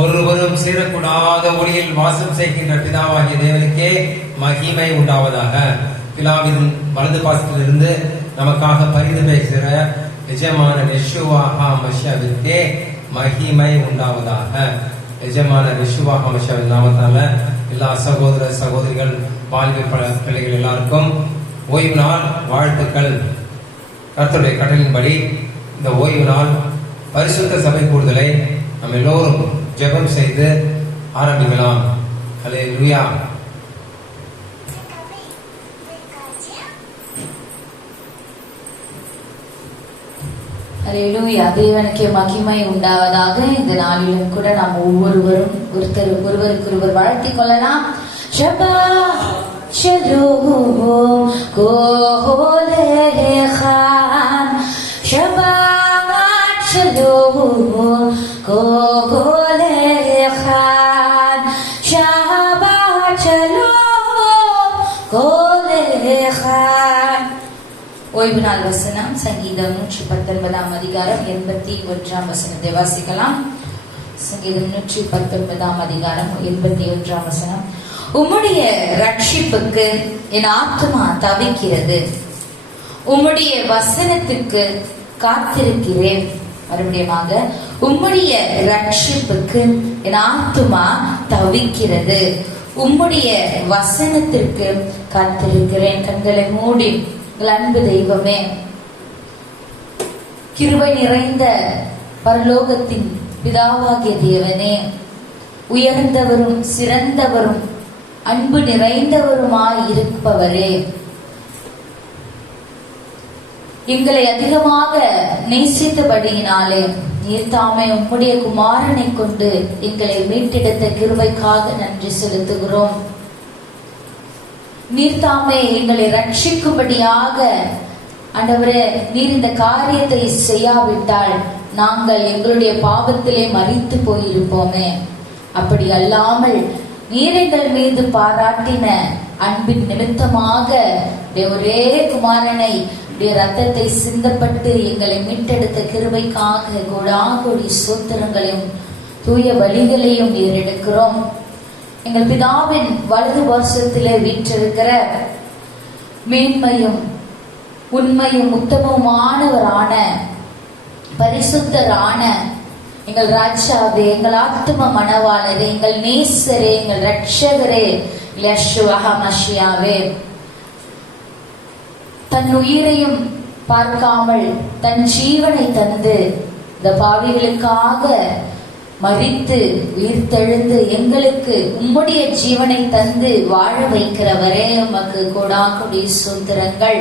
ஒருவரும் சீரக்கூடாத ஒளியில் வாசம் செய்கின்ற பிதாவாகிய தேவனுக்கே மகிமை உண்டாவதாக. பிதாவின் வலது பாசத்திலிருந்து நமக்காக பரிந்து பேசுகிற எஜமான யெஷுவா ஹமஷியாவிற்கே மகிமை உண்டாவதாக. எஜமான யெஷுவா ஹமஷியாவின் நாமத்தால எல்லா சகோதர சகோதரிகள் வாழ்வில் பிள்ளைகள் எல்லாருக்கும் ஓய்வு நாள் வாழ்த்துக்கள். கர்த்தருடைய கட்டளையின்படி இந்த ஓய்வு நாள் பரிசுத்த சபை கூடுதலை நம்ம எல்லோரும் ஜெபம் செய்து ஆரம்பிக்கலாம். ஹல்லேலூயா. ஹல்லேலூயா. தேவனுக்கே மகிமை உண்டாவதாக. இந்த நாளிலும் கூட நாம் ஒவ்வொருவரும் ஒருவருக்கொருவர் வாழ்த்திக் கொள்ளலாம். ஷபாத் ஷலோம் கோலேஹான், ஷபாத் ஷலோம் கோலேஹான், ஷபாத் ஷலோம் கோலேஹான். ஓய்வு நாள் வசனம் சங்கீதம் 119 அதிகாரம் 81 வசனத்தை வாசிக்கலாம். சங்கீதம் 119 அதிகாரம் 81 வசனம். உம்முடைய ரட்சிப்புக்கு என் ஆத்துமா தவிக்கிறது, உம்முடைய வசனத்துக்கு காத்திருக்கிறேன். மறுபடியுமாக, உம்முடைய ரட்சிப்புக்கு என் ஆத்துமா தவிக்கிறது, உம்முடைய வசனத்திற்கு காத்திருக்கிறேன். கண்களை மூடி அன்பு தெய்வமே, கிருபை நிறைந்த பரலோகத்தின் பிதாவாகிய தேவனே, உயர்ந்தவரும் சிறந்தவரும் அன்பு நிறைந்தவருமாய் இருப்பவரே, எங்களை அதிகமாக நேசித்தபடியினாலே நீர் தாமே உம்முடைய குமாரனை கொண்டு எங்களை மீட்டெடுத்த கிருபைக்காக நன்றி செலுத்துகிறோம். நீர் தாமே எங்களை ரட்சிக்கும்படியாக ஆண்டவரே, நீர் இந்த காரியத்தை செய்யாவிட்டால் நாங்கள் எங்களுடைய பாவத்திலே மரித்து போயிருப்போமே. அப்படி அல்லாமல் நீர் எங்கள் மீது பாராட்டின அன்பின் நிமித்தமாக ஒரே குமாரனை ரத்தத்தை சிந்தப்பட்டு எங்களை மீட்டெடுத்த கிருபைக்காக கோடாகோடி சோத்திரங்களையும் தூய பலிகளையும் ஏறெடுக்கிறோம். எங்கள் பிதாவின் வலது வருஷத்திலே வீற்றிருக்கிற மேன்மையும் உண்மையும் உத்தமமானவரான பரிசுத்தரான எங்கள் ராஜாவே, எங்கள் ஆத்தும மணவாளரே, எங்கள் நேசரே, எங்கள் ரட்சகரே யெஷுவா ஹமஷியாவே, தன் உயிரையும் பார்க்காமல் தன் ஜீவனை தந்து இந்த பாவிகளுக்காக மரித்து உயிர்த்தெழுந்து எங்களுக்கு உம்முடைய ஜீவனை தந்து வாழ வைக்கிறவரே, உமக்கு கோடாகோடி சோத்திரங்கள்.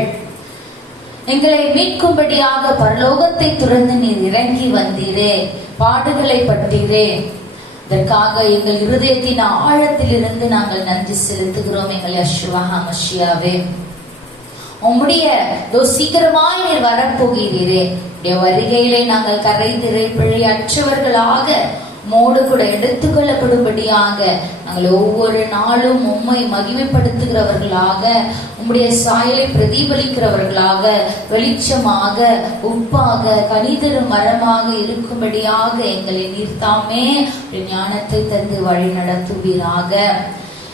எங்களை மீட்கும்படியாக பரலோகத்தை துறந்து நீர் இறங்கி வந்தீரே, பாடுகளை பட்டீரே. இதற்காக எங்கள் இருதயத்தின் ஆழத்திலிருந்து நாங்கள் நன்றி செலுத்துகிறோம். எங்கள் யெஷுவா ஹமஷியாவே, உம்முடைய சீக்கிரமாய் நீர் வரப்போகிறீரே, வருகையிலே நாங்கள் கரைதிரை பிழை அற்றவர்களாக மோடு கூட எடுத்துக்கொள்ளப்படும்படியாக நாங்கள் ஒவ்வொரு நாளும் உம்மை மகிமைப்படுத்துகிறவர்களாக, உம்முடைய சாயலை பிரதிபலிக்கிறவர்களாக, வெளிச்சமாக, உப்பாக, கனிதரும் மரமாக இருக்கும்படியாக எங்களை நீர்த்தாமே ஞானத்தை தந்து வழி நடத்துவீராக.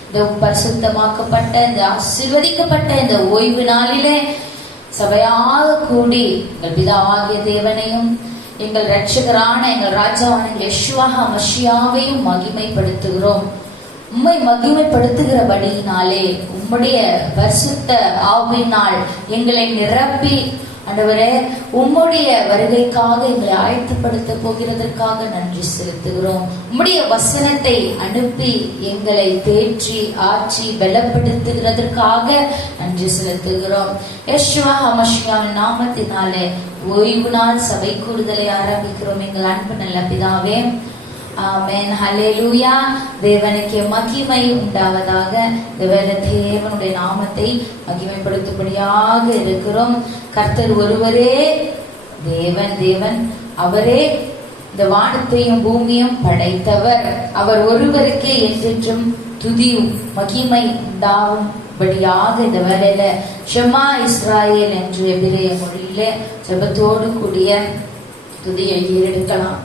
இந்த பரிசுத்தமாக்கப்பட்ட இந்த ஆசீர்வதிக்கப்பட்ட இந்த ஓய்வு நாளிலே சபையாக கூடி எங்கள் பிதாவாகிய தேவனையும் எங்கள் ரட்சகரான எங்கள் ராஜாவான யெஷுவா ஹமஷியாவையும் மகிமைப்படுத்துகிறோம். உம்மை மகிமைப்படுத்துகிறபடியினாலே உம்முடைய பரிசுத்த ஆவியினால் எங்களை நிரப்பி ஆண்டவரே, உம்முடைய வருகைக்காக எங்களை ஆயத்தப்படுத்த போகிறதற்காக நன்றி செலுத்துகிறோம். உம்முடைய வசனத்தை அனுப்பி எங்களை தேற்றி ஆற்றி பலப்படுத்துகிறதற்காக நன்றி செலுத்துகிறோம். யெஷுவா ஹமஷியாவின் நாமத்தினாலே ஓய்வு நாள் சபை கூடுதலை ஆரம்பிக்கிறோம். எங்கள் அன்பு நல்ல பிதாவே, ஆமென். ஹல்லேலூயா. தேவனுக்கு மகிமை உண்டாவதாக. தேவனுடைய நாமத்தை மகிமைப்படுத்தும்படியாக இருக்கிறோம். கர்த்தர் ஒருவரே தேவன், அவரே இந்த வானத்தையும் பூமியும் படைத்தவர். அவர் ஒருவருக்கே என்றென்றும் துதியும் மகிமை உண்டாகும்படியாக இந்த வேளையில ஷெமா இஸ்ராயேல் என்று எபிரேய மொழியில ஜெபத்தோடு கூடிய துதியை ஏறெடுக்கலாம்.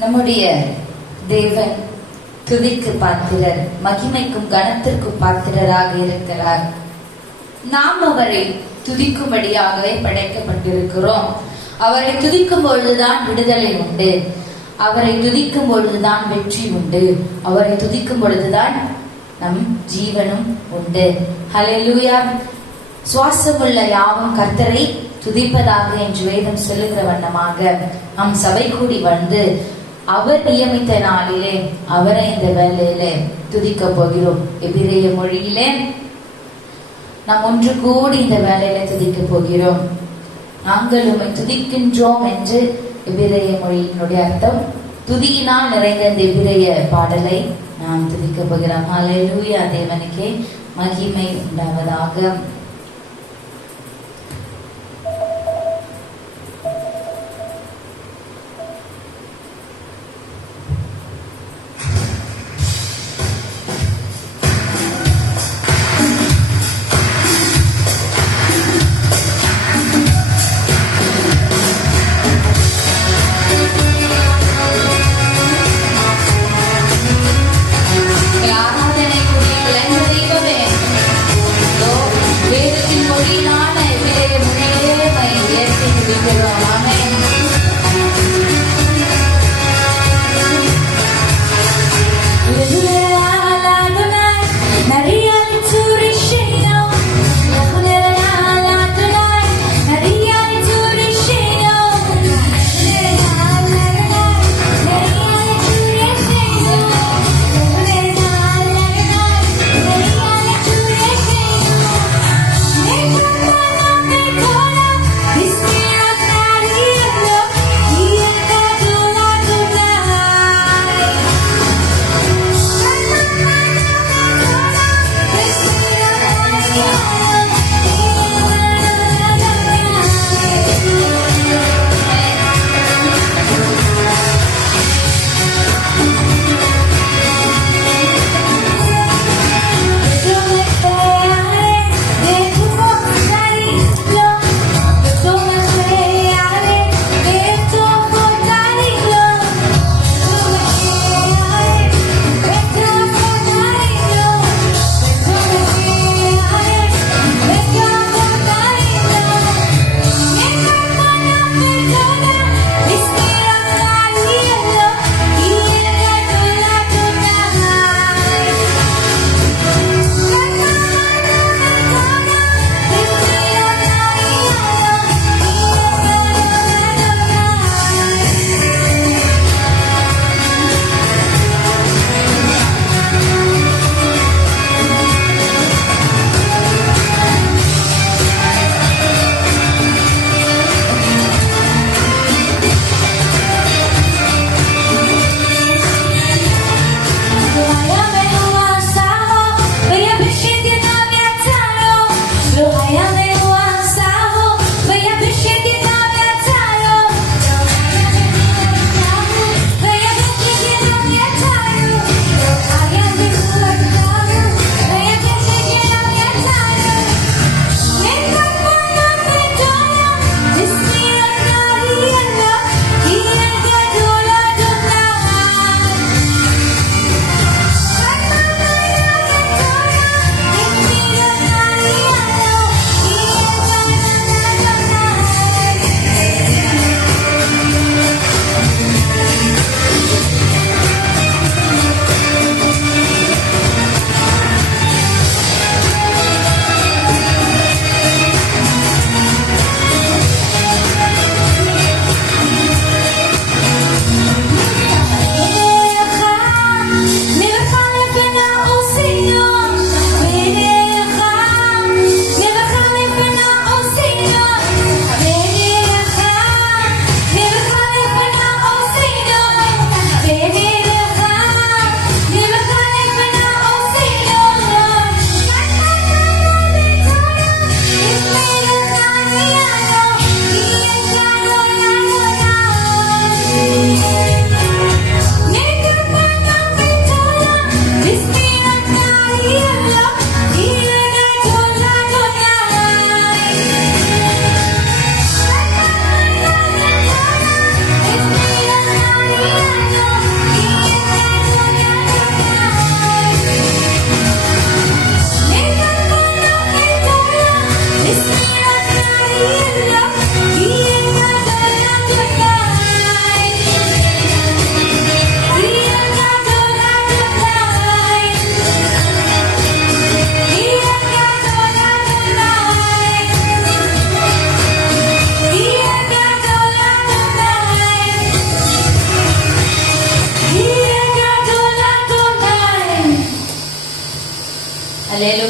நம்முடைய தேவன் துதிக்கு பாத்திரர், மகிமைக்கும் கனத்திற்கும் பாத்திரராக இருக்கிறார். நாம் அவரை துதிக்கும்படியாகவே படைக்கப்பட்டிருக்கிறோம். அவரை துதிக்கும் பொழுதுதான் விடுதலை உண்டு. அவரை துதிக்கும் பொழுதுதான் வெற்றி உண்டு. அவரை துதிக்கும் பொழுதுதான் நம் ஜீவனும் உண்டு. ஹல்லேலூயா. சுவாசமுள்ள யாவும் கர்த்தரை துதிப்பதாக என்று வேதம் சொல்லுகிற வண்ணமாக நம் சபை கூடி வந்து அவர் நியமித்த நாளிலே அவரை இந்த வேளையிலே துதிக்க போகிறோம். எபிரேய மொழியிலே நாம் ஒன்று கூடி இந்த வேளையில துதிக்க போகிறோம். நாங்கள் உம்மை துதிக்கின்றோம் என்று எபிரேய மொழியினுடைய அர்த்தம். துதியினால் நிறைந்த இந்த எபிரேய பாடலை நாம் துதிக்க போகிறோம். ஹல்லேலூயா. தேவனுக்கே மகிமை உண்டாவதாக. This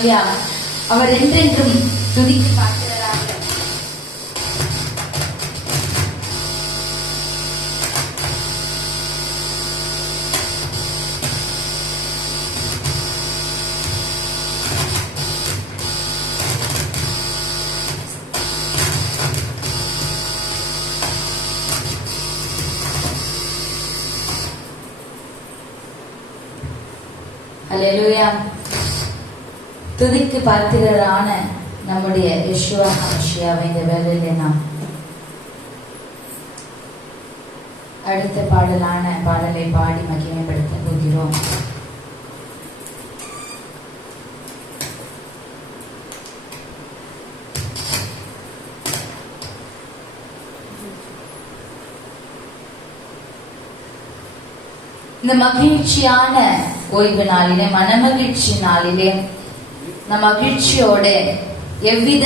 ஹalleluya. அவர் என்றென்றும் துதிக்கு பாத்திரராக. ஹalleluya. துதிக்கு பாத்திரரான நம்முடைய யெஷுவா ஹமஷியாவை இந்த வேளையிலே நாம் அடுத்த பாடலான பாடலை பாடி மகிமைப்படுத்த போகிறோம். இந்த மகிழ்ச்சியான ஓய்வு நாளிலே, மனமகிழ்ச்சி நாளிலே, நம் மகிழ்ச்சியோட எவ்வித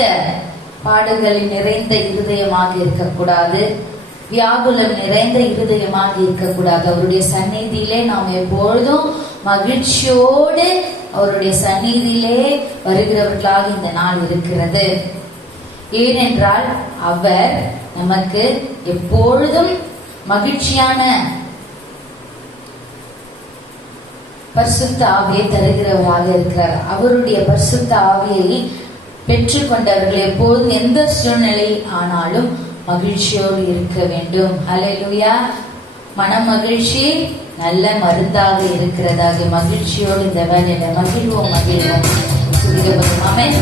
பாடுகளில் நிறைந்த இருதயமாக இருக்கக்கூடாது, வியாகுலம் நிறைந்த இருதயமாக இருக்கக்கூடாது. அவருடைய சந்நிதியிலே நாம் எப்பொழுதும் மகிழ்ச்சியோடு அவருடைய சந்நிதியிலே வருகிறவர்களாக இந்த நாள் இருக்கிறது. ஏனென்றால் அவர் நமக்கு எப்பொழுதும் மகிழ்ச்சியான பரிசுத்த ஆவியை தருகிறவராக இருக்கிறார். அவருடைய பரிசுத்த ஆவியை பெற்றுக்கொண்டவர்கள் எப்போதும் எந்த சூழ்நிலை ஆனாலும் மகிழ்ச்சியோடு இருக்க வேண்டும். ஹல்லேலூயா. மன மகிழ்ச்சி நல்ல மருந்தாக இருக்கிறதாக மகிழ்ச்சியோடு இந்த வேலையில மகிழ்வோம். ஆமென்.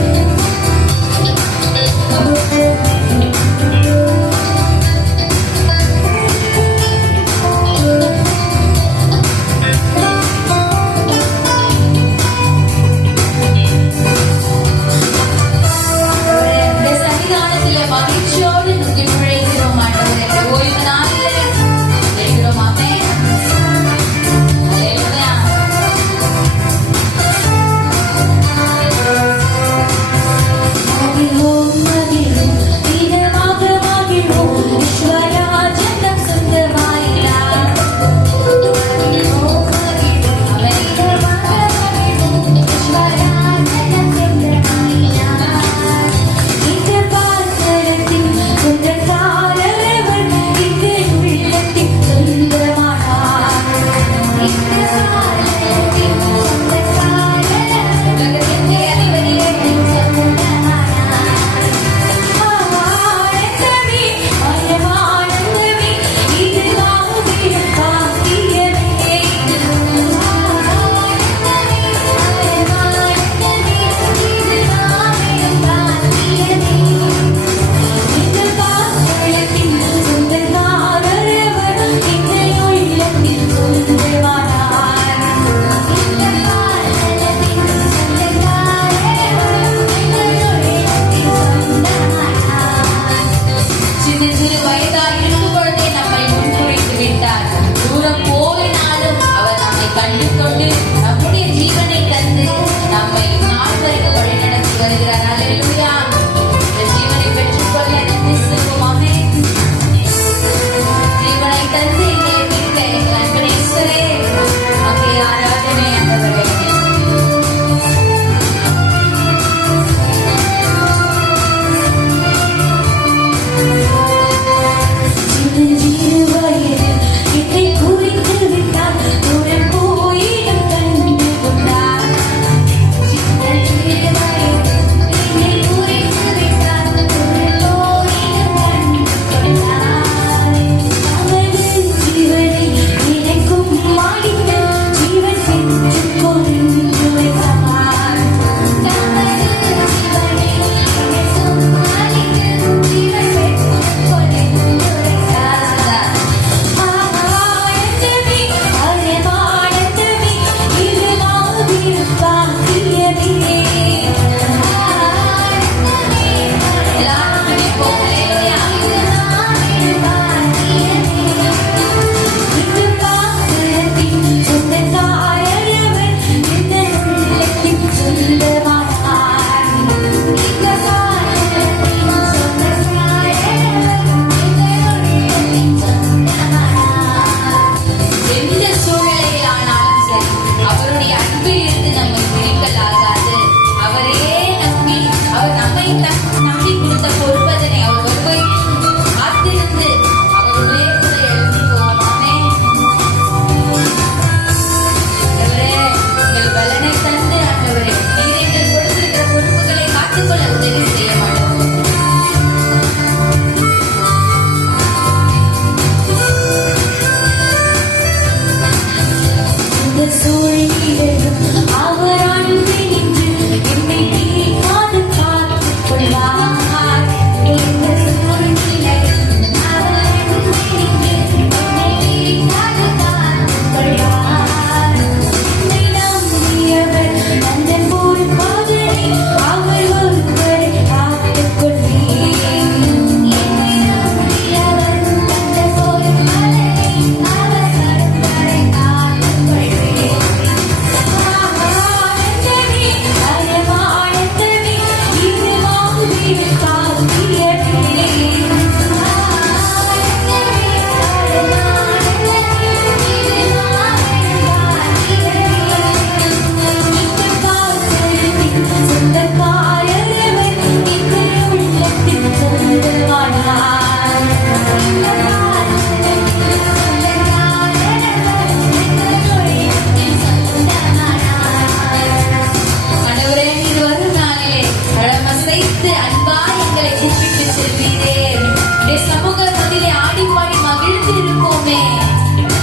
காத்திருப்போமே.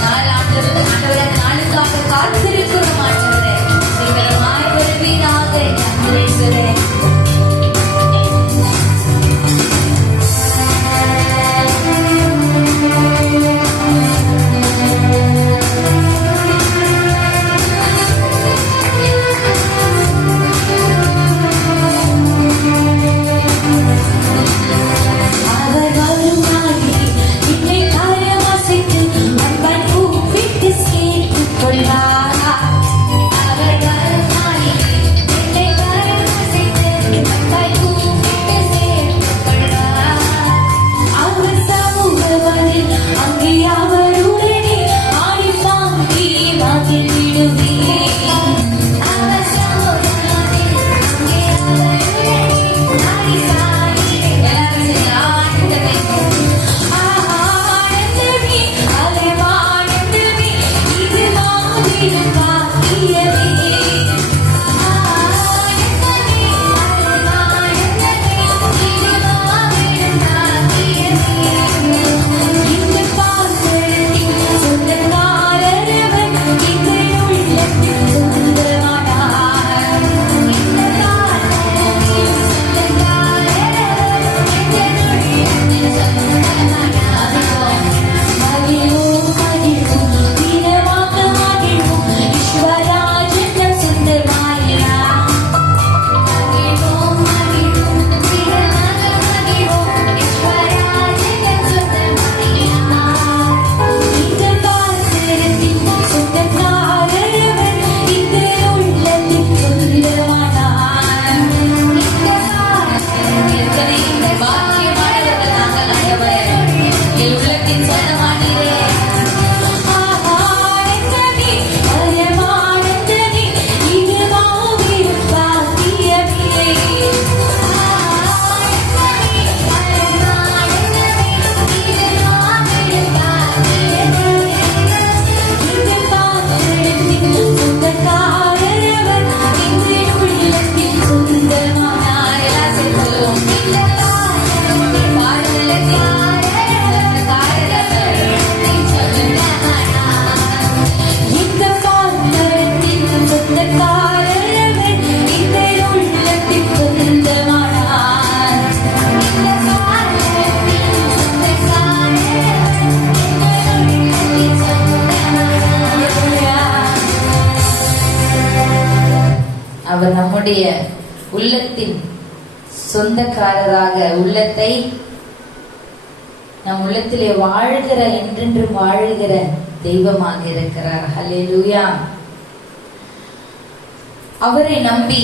ஆண்டவரே, நாளுக்காக காத்திருக்கிறோம் ஆண்டவரே. சீக்கிரமாய் வருவீராக நம்புகிறேன். அவர் நம்முடைய உள்ளத்தின் சொந்தக்காரராக உள்ளத்தை நம் உள்ளத்திலே வாழ்கிற என்றென்று வாழ்கிற தெய்வமாக இருக்கிறார். ஹல்லேலூயா. அவரை நம்பி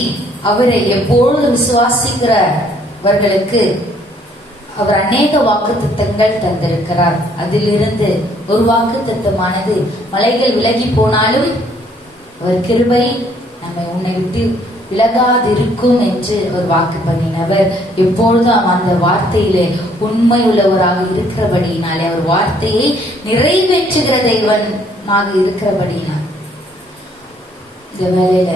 அவரை எப்பொழுதும் விசுவாசிக்கிறவர்களுக்கு அவர் அநேக வாக்குத்தத்தங்கள் தந்திருக்கிறார். அதிலிருந்து ஒரு வாக்குத்தத்தமானது மலைகள் விலகி போனாலும் அவர் கிருபை நம்மை உன்னை விட்டு விலகாதிருக்கும் என்று ஒரு வாக்கு பண்ணினவர். எப்பொழுதும் அந்த வார்த்தையிலே உண்மை உள்ளவராக இருக்கிறபடியினாலே அவர் வார்த்தையை நிறைவேற்றுகிற தெய்வனாக இருக்கிறபடியினால் இந்த வேளையில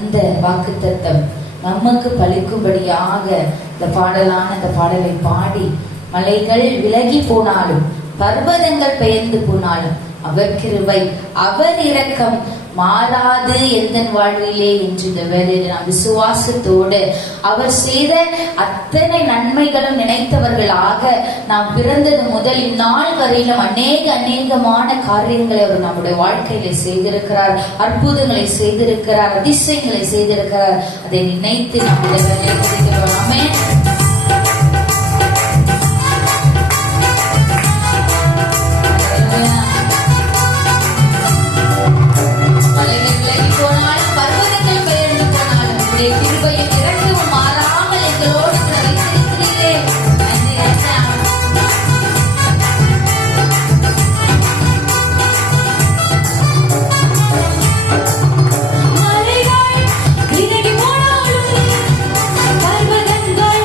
அந்த வாக்குத்தத்தம் நமக்கு பலிக்கும்படியாக இந்த பாடலை பாடி மலைகள் விலகி போனாலும் பர்வதங்கள் பெயர்ந்து போனாலும் அவர் கிருபை அவர் இரக்கம் மாறாது எந்த வாழ்விலே என்று இந்த வேளையில் நாம் விசுவாசத்தோடு அவர் செய்த அத்தனை நன்மைகளும் நினைத்தவர்களாக நாம் பிறந்தது முதல் இந்நாள் வரையிலும் அநேகமான காரியங்களை அவர் நம்முடைய வாழ்க்கையில செய்திருக்கிறார். அற்புதங்களை செய்திருக்கிறார், அதிசயங்களை செய்திருக்கிறார். அதை நினைத்து நாம் இந்த வேளையை செய்கிறோம். ஆமென். கிருபையும் இரக்கமும் மாறாமல் எங்களோடு வைத்திருக்கிறீரே. மலைகள் விலகி போனாலும் பர்வதங்கள்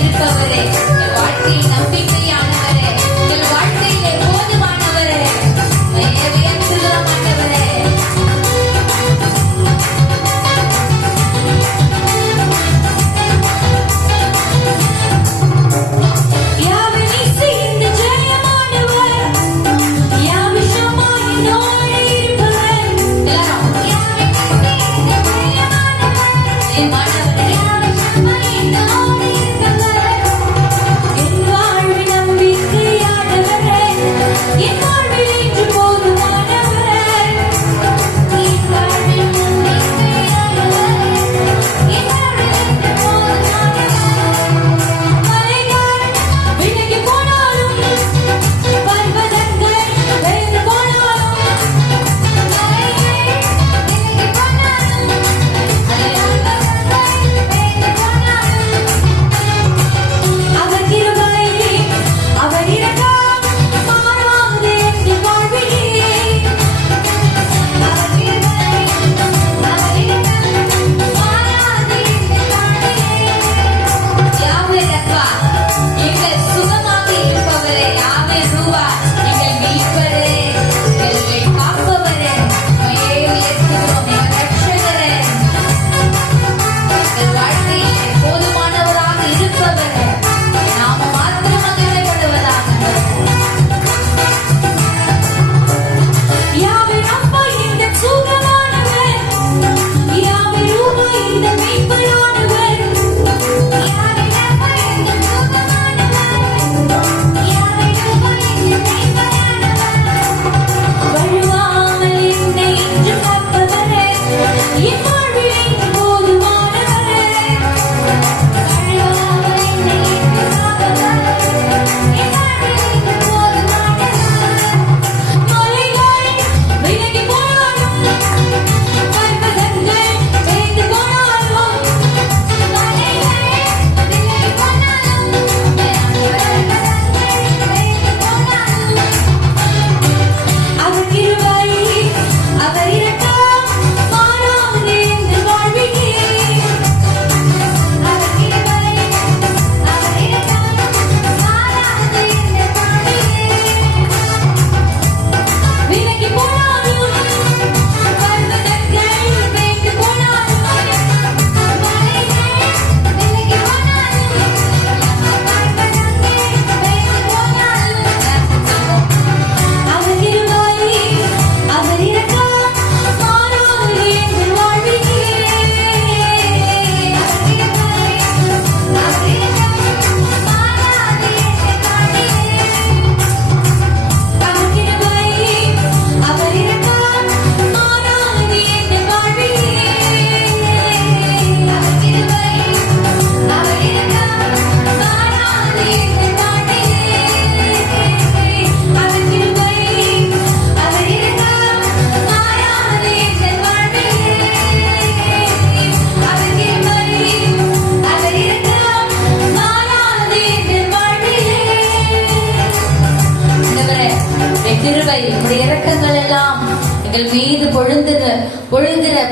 இருப்பவரே, என் வாழ்க்கையில் நம்பிக்கையானவரே, என் வாழ்க்கையிலே போதுமானவரே, உயர்த்துகிறோம் ஆண்டவரே.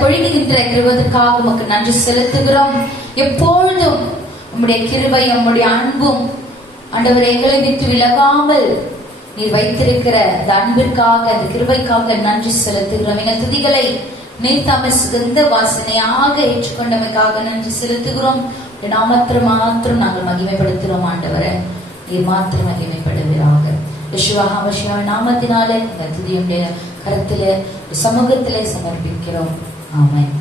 பொழிகின்ற கிருபைக்காக உமக்கு நன்றி செலுத்துகிறோம். எப்பொழுதும் உம்முடைய கிருபை உம்முடைய அன்பும் ஆண்டவரே எங்களை விட்டு விலகாமல் நீர் வைத்திருக்கிற அந்த அன்பிற்காக அந்த கிருபைக்காக நன்றி செலுத்துகிறோம். எங்கள் துதிகளை நீர் தாமே சுகந்த வாசனையாக ஏற்றுக்கொண்டமைக்காக நன்றி செலுத்துகிறோம். நாமத்திரம் மாத்திரம் நாங்கள் மகிமைப்படுத்துகிறோம். ஆண்டவரே நீர் மாத்திரம் மகிமைப்படுவீராக. யெகோவா ஹமஷியாவின் நாமத்தினாலே இந்த துதியுடைய கருத்திலே சமூகத்திலே சமர்ப்பிக்கிறோம். ஆமென்.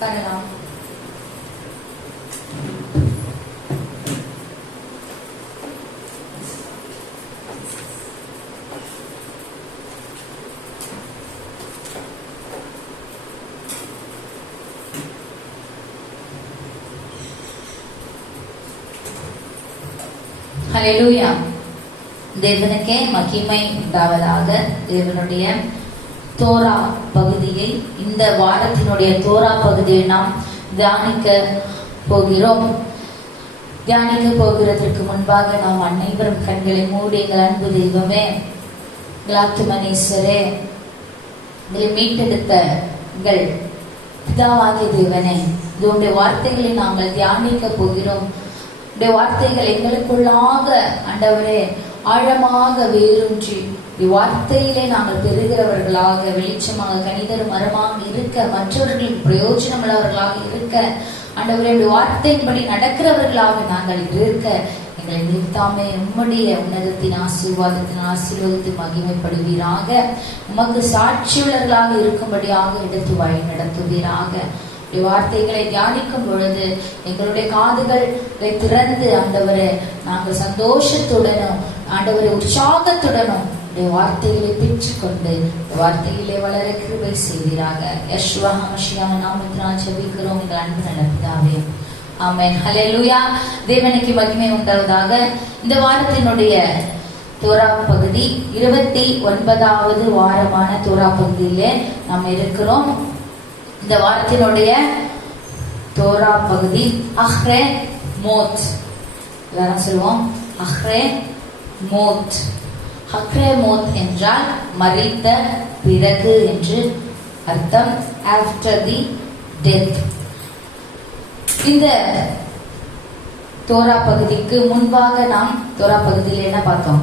வரலாம். ஹல்லேலூயா. தேவனுக்கே மகிமை உண்டாவதாக. தேவனுடைய தோரா பகுதியை, இந்த வாரத்தினுடைய தோரா பகுதியை நாம் தியானிக்க போகிறோம். தியானிக்க போகிறதற்கு முன்பாக நாம் அனைவரும் கண்களை மூடி, எங்கள் அன்பு தெய்வமே, எங்கள் ஆத்துமனீஸ்வரே, எங்களை மீட்டெடுத்த எங்கள் பிதாவாகிய தேவனே, இது உடைய வார்த்தைகளை நாங்கள் தியானிக்க போகிறோம். உடைய வார்த்தைகள் எங்களுக்குள்ளாக ஆண்டவரே ஆழமாக வேரூன்றி வார்த்தையிலே நாங்கள் பெறுகிறவர்களாக, வெளிச்சமாக, கனிதர் மரமாக இருக்க, மற்றவர்களுக்கு பிரயோஜனம் உள்ளவர்களாக இருக்க, ஆண்டவரே வார்த்தையின்படி நடக்கிறவர்களாக நாங்கள் இருக்க எங்களை நிறுத்தாமே உம்முடைய உன்னதத்தின் ஆசீர்வாதத்தின் ஆசீர்வாதத்தை மகிமைப்படுவீராக. உமக்கு சாட்சியுள்ளவர்களாக இருக்கும்படியாக எடுத்து வழி நடத்துவீராக. வார்த்தைகளை தியானிக்கும் பொழுது எங்களுடைய காதுகளை திறந்து ஆண்டவரே நாங்கள் சந்தோஷத்துடனும் ஆண்டவரை உற்சாகத்துடனும் வார்த்தைகளை பெற்றுக்கொண்டு வார்த்தையிலே வளர கிருபை செய்வீராக. யெஷுவா ஹமஷியாவின் நாமத்தினால் ஜெபிக்கிறோம் எங்கள் அன்பு நல்ல பிதாவே, ஆமென். ஹல்லேலூயா. தேவனுக்கு மகிமை உண்டாவதாக. இந்த வாரத்தினுடைய தோரா பகுதி 29வது வாரமான தோரா பகுதியிலே நாம் இருக்கிறோம். இந்த வாரத்தினுடைய தோரா பகுதி அஹ்ரே மோத். எல்லாரும் சொல்லுவோம் அஹ்ரே மோத். அஹ்ரே மோத் என்றால் மரித்த பிறகு என்று அர்த்தம். After the death. இந்த தோரா பகுதிக்கு முன்பாக நாம் தோரா பகுதியில் என்ன பார்த்தோம்?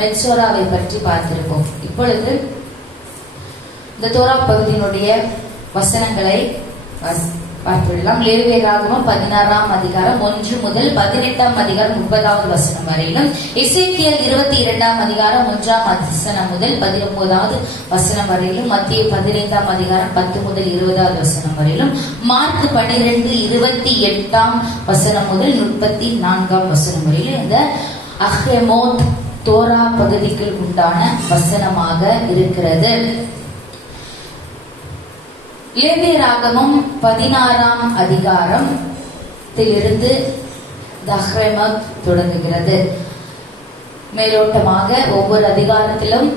மெட்சோராவை பற்றி பார்த்திருக்கோம். இப்பொழுது இந்த தோரா பகுதியினுடைய வசனங்களை பார்த்துவிடலாம். லேவியராகமம் 16ஆம் அதிகாரம் 1 முதல் 18ஆம் அதிகாரம் 30வது வசனம் வரையிலும், எசேக்கியேல் 22ஆம் அதிகாரம் 1ஆம் வசனம் முதல் 19வது வசனம் வரையிலும், மத்திய 15ஆம் அதிகாரம் 10 முதல் 20வது வசனம் வரையிலும், மார்க் 12:28ஆம் வசனம் முதல் 34ஆம் வசனம் வரையிலும் இந்த அஹ்ரெமோத் தோரா பகுதிக்கு உண்டான வசனமாக இருக்கிறது. லேவியராகமம் 16ஆம் அதிகாரத்திலிருந்து அஹ்ரெமோத் தொடங்குகிறது. மேலோட்டமாக ஒவ்வொரு அதிகாரத்திலும்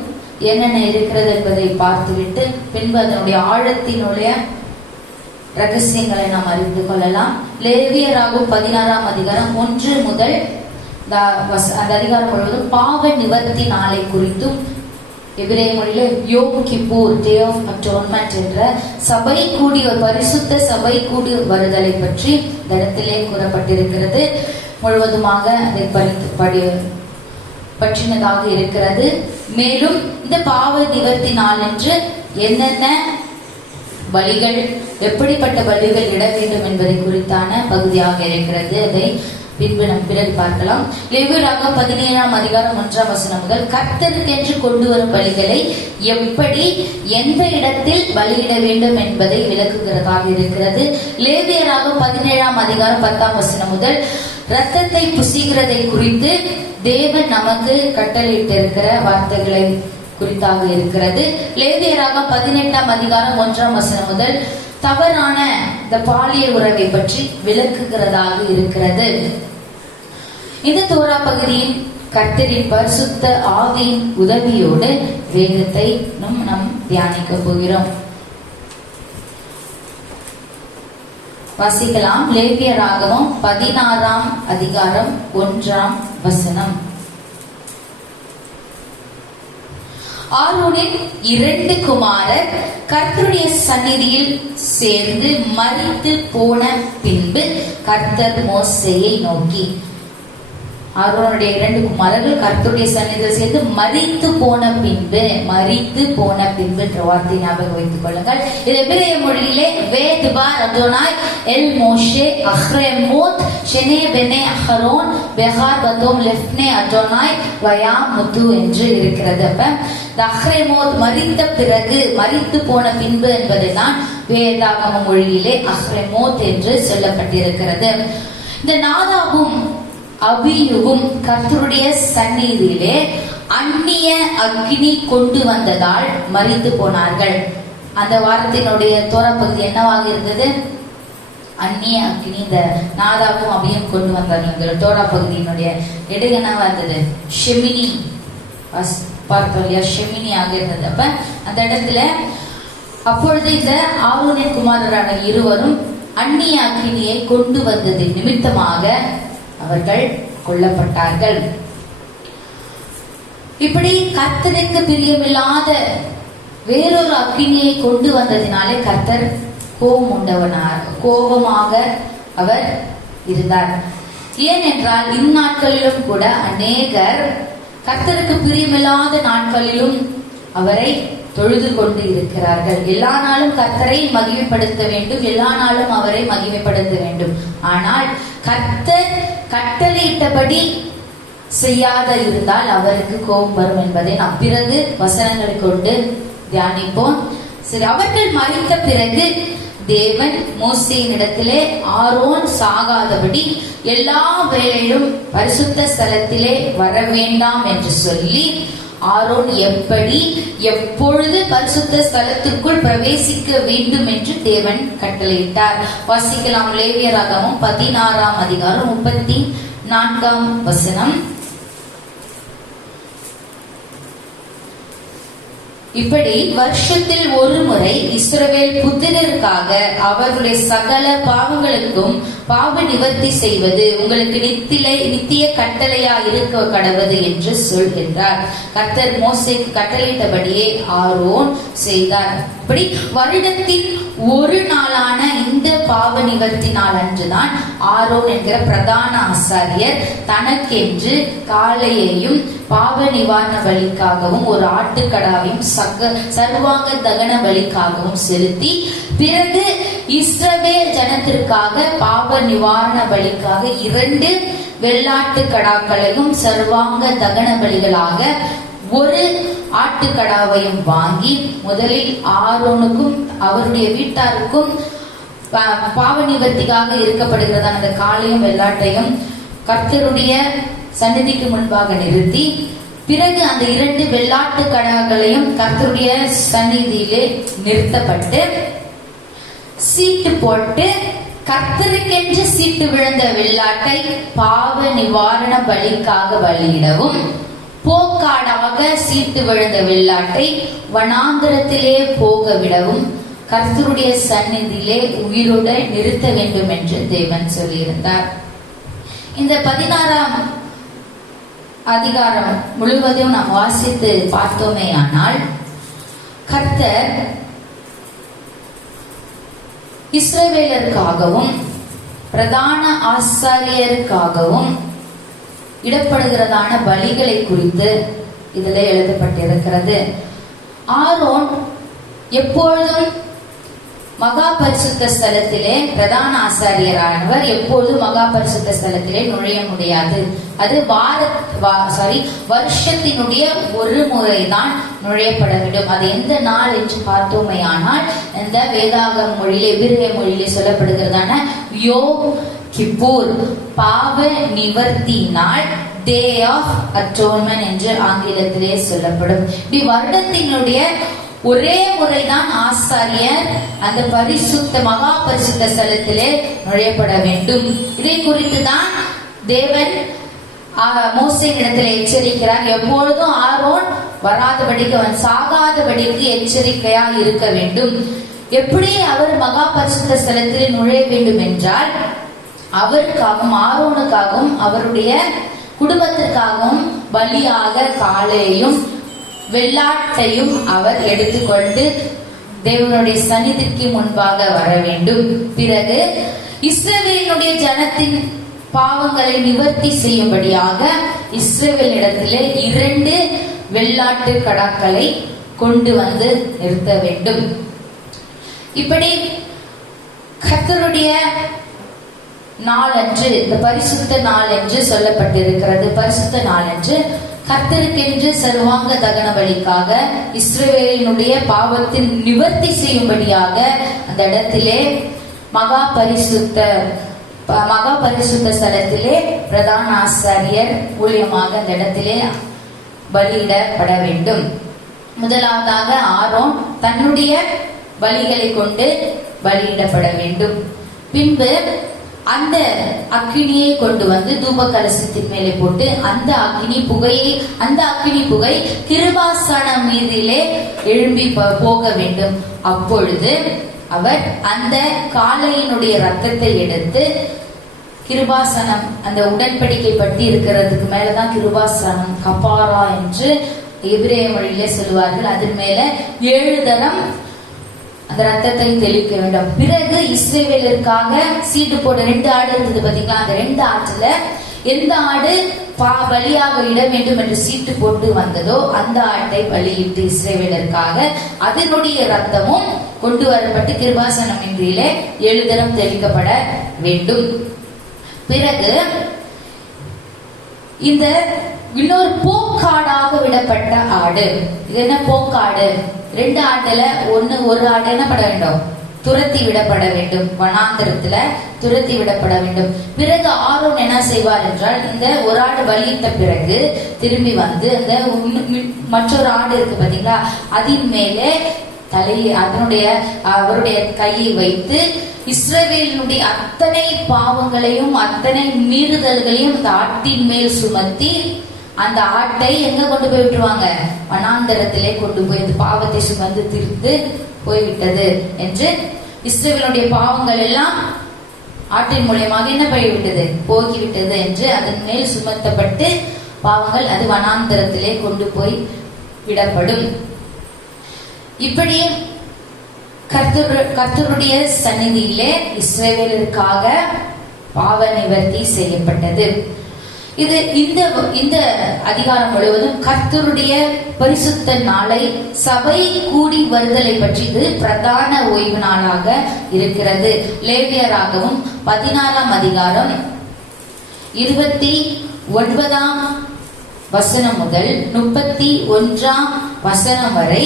என்னென்ன இருக்கிறது என்பதை பார்த்துவிட்டு பின்பு அதனுடைய ஆழத்தினுடைய ரகசியங்களை நாம் அறிந்து கொள்ளலாம். லேவியராகமம் 16ஆம் அதிகாரம் 1 முதல் அந்த அதிகாரம் முழுவதும் பாவ நிவர்த்தி நாளை குறித்தும், எபிரேய மொழியில யோம் கிப்பூர், டே ஆஃப் அட்டோன்மென்ட் என்ற சபை கூடி ஒரு பரிசுத்த சபை கூடி வருதலை பற்றி இந்த இடத்திலே கூறப்பட்டிருக்கிறது. முழுவதுமாக அதை பற்றினதாக இருக்கிறது. மேலும் இந்த பாவ நிவர்த்தி நாள் என்று என்னென்ன பலிகள், எப்படிப்பட்ட பலிகள் இட வேண்டும் என்பதை குறித்தான பகுதியாக இருக்கிறது. அதை பின்பு நம் பிறகு பார்க்கலாம். லேவியராகமம் 17ஆம் அதிகாரம் 1ஆம் வசனம் முதல் கர்த்தருக்கென்று கொண்டு வரும் பலிகளை எப்படி எந்த இடத்தில் பலியிட வேண்டும் என்பதை விளக்குகிறதாக இருக்கிறது. லேவியராகமம் 17ஆம் அதிகாரம் 10ஆம் வசனம் முதல் இரத்தத்தை புசிக்கிறதை குறித்து தேவன் நமக்கு கட்டளையிட்டிருக்கிற வார்த்தைகளை குறித்தாக இருக்கிறது. லேவியராகமம் 18ஆம் அதிகாரம் 1ஆம் வசனம் முதல் தவறான இந்த பாலியல் உறவை பற்றி விளக்குகிறதாக இருக்கிறது. இந்த தோரா பகுதியின் கர்த்தரின் பரிசுத்த ஆவியின் உதவியோடு வேதத்தை நாம் தியானிக்க போகிறோம். வாசிக்கலாம். லேவியராகமம் 16ஆம் அதிகாரம் 1ஆம் வசனம். ஆரோனின் 2 குமாரர் கர்த்தருடைய சந்நிதியில் சேர்ந்து மரித்து போன பின்பு கர்த்தர் மோசேயை நோக்கி, ஆரோனுடைய 2 குமாரர்கள் கர்த்தருடைய சந்நிதியில் சேர்ந்து மரித்து போன பின்பு என்ற வார்த்தை ஞாபகம் வைத்துக் கொள்ளுங்கள். இது எபிரேய மொழியிலே வேத்பார் அடோனாய் எல் மோஷே அஹ்ரெமோத் ஷெனே பெனே அஹரோன் பெஹார் பதோம் லெஃப்னே அடோனாய் வயா முத்து என்று இருக்கிறது. அப்ப இந்த அஹ்ரெமோத் மரித்த பிறகு, மரித்து போன பின்பு என்பதை தான் வேதாகம மொழியிலே அஹ்ரெமோத் என்று சொல்லப்பட்டிருக்கிறது. இந்த நாதாபும் அபியுவும் கர்த்தருடைய சந்நிதியிலே அந்நிய அக்னி கொண்டு வந்ததால் மரித்து போனார்கள். அந்த வாரத்தினுடைய தோரா பகுதி என்னவாக இருந்தது? அந்நிய அக்னி. இந்த நாதாபும் அபியும் கொண்டு வந்தார்கள். தோரா பகுதியினுடைய இடம் என்னவா இருந்தது? ஷெமினி பார்த்தோம் இல்லையா? ஷெமினி ஆக இருந்தது. அப்ப அந்த இடத்துல அப்பொழுது இந்த ஆரோனின் குமாரரான இருவரும் அந்நிய அக்கினியை கொண்டு வந்தது நிமித்தமாக அவர்கள் கொல்லப்பட்டார்கள். இப்படி கர்த்தருக்கு பிரியமில்லாத வேறொரு அக்கினியை கொண்டு வந்ததினாலே கர்த்தர் கோபமாக அவர் இருந்தார். ஏனென்றால் இந்நாட்களிலும் கூட அநேகர் கர்த்தருக்கு பிரியமில்லாத நாட்களிலும் அவரை தொழுது கொண்டு இருக்கிறார்கள். எல்லா நாளும் கர்த்தரை மகிமைப்படுத்த வேண்டும், எல்லா நாளும் அவரை மகிமைப்படுத்த வேண்டும். ஆனால் கர்த்தர் கட்டளையிட்டபடி செய்யாத இருந்தால் அவருக்கு கோபம் வரும் என்பதை நாம் பிறகு வசனங்களை கொண்டு தியானிப்போம். சரி, அவர்கள் மரித்த பிறகு தேவன் மோசேயின் இடத்திலே ஆரோன் சாகாதபடி எல்லா வேளையிலும் பரிசுத்த ஸ்தலத்திலே வர வேண்டாம் என்று சொல்லி ஆரோன் எப்படி எப்பொழுது பரிசுத்த ஸ்தலத்திற்குள் பிரவேசிக்க வேண்டும் என்று தேவன் கட்டளையிட்டார். வாசிக்கலாம். லேவியராகமம் 16ஆம் அதிகாரம் 34ஆம் வசனம். இப்படி வருஷத்தில் ஒரு முறை இஸ்ரவேல் புத்திரருக்காக அவர்களுடைய சகல பாவங்களுக்கும் பாவ நிவர்த்தி செய்வது உங்களுக்கு நித்திய கட்டளையா இருக்க கடவது என்று சொல்கின்றார். கர்த்தர் மோசேக்கு கட்டளையிட்டபடியே ஆரோன் செய்தார். இப்படி வருடத்தின் ஒரு நாளான இந்த பாவ நிவர்த்தி நாள் அன்றுதான் ஆரோன் என்கிற பிரதான ஆசாரியர் தனக்கென்று காளையையும் பாவ நிவாரண பலிக்காகவும் ஒரு ஆட்டுக்கடாவையும் சர்வாங்க தகன பலிக்காகவும் செலுத்தி, பிறகு இஸ்ரவேல் ஜனத்திற்காக பாவ நிவாரண பலிக்காக 2 வெள்ளாட்டு கடாக்களையும் சர்வாங்க தகன பலிகளாக ஒரு ஆட்டுக்கடாவையும் வாங்கி முதலில் ஆரோனுக்கும் அவருடைய வீட்டாருக்கும் பாவ நிவர்த்திக்காக இருக்கப்படுகிறதான அந்த காளையும் வெள்ளாட்டையும் கர்த்தருடைய சந்நிதிக்கு முன்பாக நிறுத்தி, பிறகு அந்த 2 வெள்ளாட்டு கடாக்களையும் கர்த்தருடைய சந்நிதியிலே நிறுத்தப்பட்டு சீட்டு போட்டு கர்த்தருக்கென்று சீட்டு விழுந்த வெள்ளாட்டை பாவ நிவாரண பலிக்காக பலியிடவும், போக்காடாக சீட்டு விழுந்த வெள்ளாட்டை வனாந்திரத்திலே போக விடவும் கர்த்தருடைய சந்நிதியிலே உயிரோடு நிறுத்த வேண்டும் என்று தேவன் சொல்லியிருந்தார். இந்த 16ஆம் அதிகாரம் முழுவதும் நாம் வாசித்து பார்த்தோமே ஆனால் கர்த்தர் இஸ்ரவேலருக்காகவும் பிரதான ஆசாரியருக்காகவும் இடப்படுகிறதான பலிகளை குறித்து இதில் எழுதப்பட்டிருக்கிறது. ஆரோன் எப்பொழுதும் மகா பரிசுத்த ஸ்தலத்திலே பிரதான ஆசாரியரானவர் எப்பொழுதும் மகா பரிசுத்த ஸ்தலத்திலே நுழைய முடியாது. அது வருஷத்தினுடைய ஒரு முறைதான் நுழையப்பட வேண்டும். அது எந்த நாள் என்று பார்த்தோமே ஆனால் இந்த வேதாகம மொழியிலே எபிரேய மொழியிலே சொல்லப்படுகிறதான யோம் கிப்பூர் பாவ நிவர்த்தி நாள், டே ஆஃப் அட்டோன்மென்ட் என்று ஆங்கிலத்திலே சொல்லப்படும். இப்படி வருடத்தினுடைய ஒரே முறைதான் ஆசாரியர் அந்த மகா பரிசுத்த ஸ்தலத்திலே நுழையப்பட வேண்டும். இதை குறித்து தான் தேவன் மோசேயின் இடத்திலே எச்சரிக்கிறார். எப்பொழுதும் ஆரோன் வராதபடிக்கு, அவன் சாகாதபடிக்கு எச்சரிக்கையா இருக்க வேண்டும். எப்படி அவர் மகா பரிசுத்த ஸ்தலத்திலே நுழைய வேண்டும் என்றால், அவருக்காகவும் ஆரோனுக்காகவும் அவருடைய குடும்பத்திற்காகவும் பலியாக காளையையும் வெள்ளாட்டையும் அவர் எடுத்துக்கொண்டு தேவனுடைய சந்நிதிக்கு முன்பாக வர வேண்டும். பிறகு இஸ்ரவேலினுடைய ஜனத்தின் பாவங்களை நிவர்த்தி செய்யும்படியாக இஸ்ரவேலிடத்திலே 2 வெள்ளாட்டு கடாக்களை கொண்டு வந்து நிறுத்த வேண்டும். இப்படி கர்த்தருடைய நாளன்று, இந்த பரிசுத்த நாள் என்று சொல்லப்பட்டிருக்கிறது. பரிசுத்த நாள் என்று கர்த்தருக்கென்று சர்வாங்க தகன பலிக்காக இஸ்ரவேலினுடைய பாவத்தின் நிவர்த்தி செய்யும்படியாக அந்த இடத்திலே மகா பரிசுத்த ஸ்தலத்திலே பிரதான ஆசாரியர் ஊழியமாக அந்த இடத்திலே பலியிடப்பட வேண்டும். முதலாவதாக ஆரோன் தன்னுடைய பலிகளை கொண்டு பலியிடப்பட வேண்டும். பின்பு அந்த அக்கினியை கொண்டு வந்து தூப கலசத்தின் மேலே போட்டு அந்த அக்கினி புகை கிருபாசனம் மீதிலே எழும்பி போக வேண்டும். அப்பொழுது அவர் அந்த காளையினுடைய ரத்தத்தை எடுத்து கிருபாசனம், அந்த உடன்படிக்கை பற்றி இருக்கிறதுக்கு மேலதான் கிருபாசனம் கபாரா என்று எபிரேய மொழியிலே சொல்லுவார்கள். அதன் மேல 7 தரம் அந்த ரத்தத்தை தெளிக்க வேண்டும். பிறகு இஸ்ரவேலருக்காக சீட்டு போட 2 ஆடு இருந்தது பாத்தீங்களா, அந்த 2 ஆட்டுல எந்த ஆடு பலியாக இட வேண்டும் என்று சீட்டு போட்டு வந்ததோ அந்த ஆட்டை பலியிட்டு இஸ்ரவேலருக்காக அதனுடைய ரத்தமும் கொண்டு வரப்பட்டு கிருபாசனம் இன்றிலே 7 தரம் தெளிக்கப்பட வேண்டும். பிறகு இந்த இன்னொரு போக்காடாக விடப்பட்ட ஆடு, இது என்ன போக்காடு? 2 ஆட்டுல ஒரு ஆடு என்ன பட வேண்டும்? துரத்தி விடப்பட வேண்டும், வனாந்தரத்துல துரத்தி விடப்பட வேண்டும். பிறகு ஆரோன் என்ன செய்வார் என்றால், இந்த ஒரு ஆடு பலியிட்ட பிறகு திரும்பி வந்து அந்த மற்றொரு ஆடு இருக்கு பாத்தீங்களா, அதன் மேலே தலையை அவருடைய கையை வைத்து இஸ்ரவேலினுடைய அத்தனை பாவங்களையும் அத்தனை மீறுதல்களையும் அந்த ஆட்டின் மேல் சுமத்தி அந்த ஆட்டை எங்க கொண்டு போய் விட்டுருவாங்க? வனாந்தரத்திலே கொண்டு போய் இந்த பாவத்தை சுமந்து தீர்த்து போய்விட்டது என்று இஸ்ரவேலுடைய பாவங்கள் எல்லாம் ஆட்டின் மூலியமாக என்ன போய்விட்டது? போகிவிட்டது என்று அதன் மேல் சுமத்தப்பட்டு பாவங்கள் அது வனாந்தரத்திலே கொண்டு போய் விடப்படும். இப்படி கர்த்தருடைய சந்நிதியிலே இஸ்ரவேலருக்காக பாவ நிவர்த்தி செய்யப்பட்டது. இது இந்த அதிகாரம் முழுவதும் கர்த்தருடைய பரிசுத்த நாளை, சபை கூடி வருதலை பற்றி இது பிரதான ஓய்வு நாளாக இருக்கிறது. லேவியராகவும் 16ஆம் அதிகாரம் 29ஆம் வசனம் முதல் 31ஆம் வசனம் வரை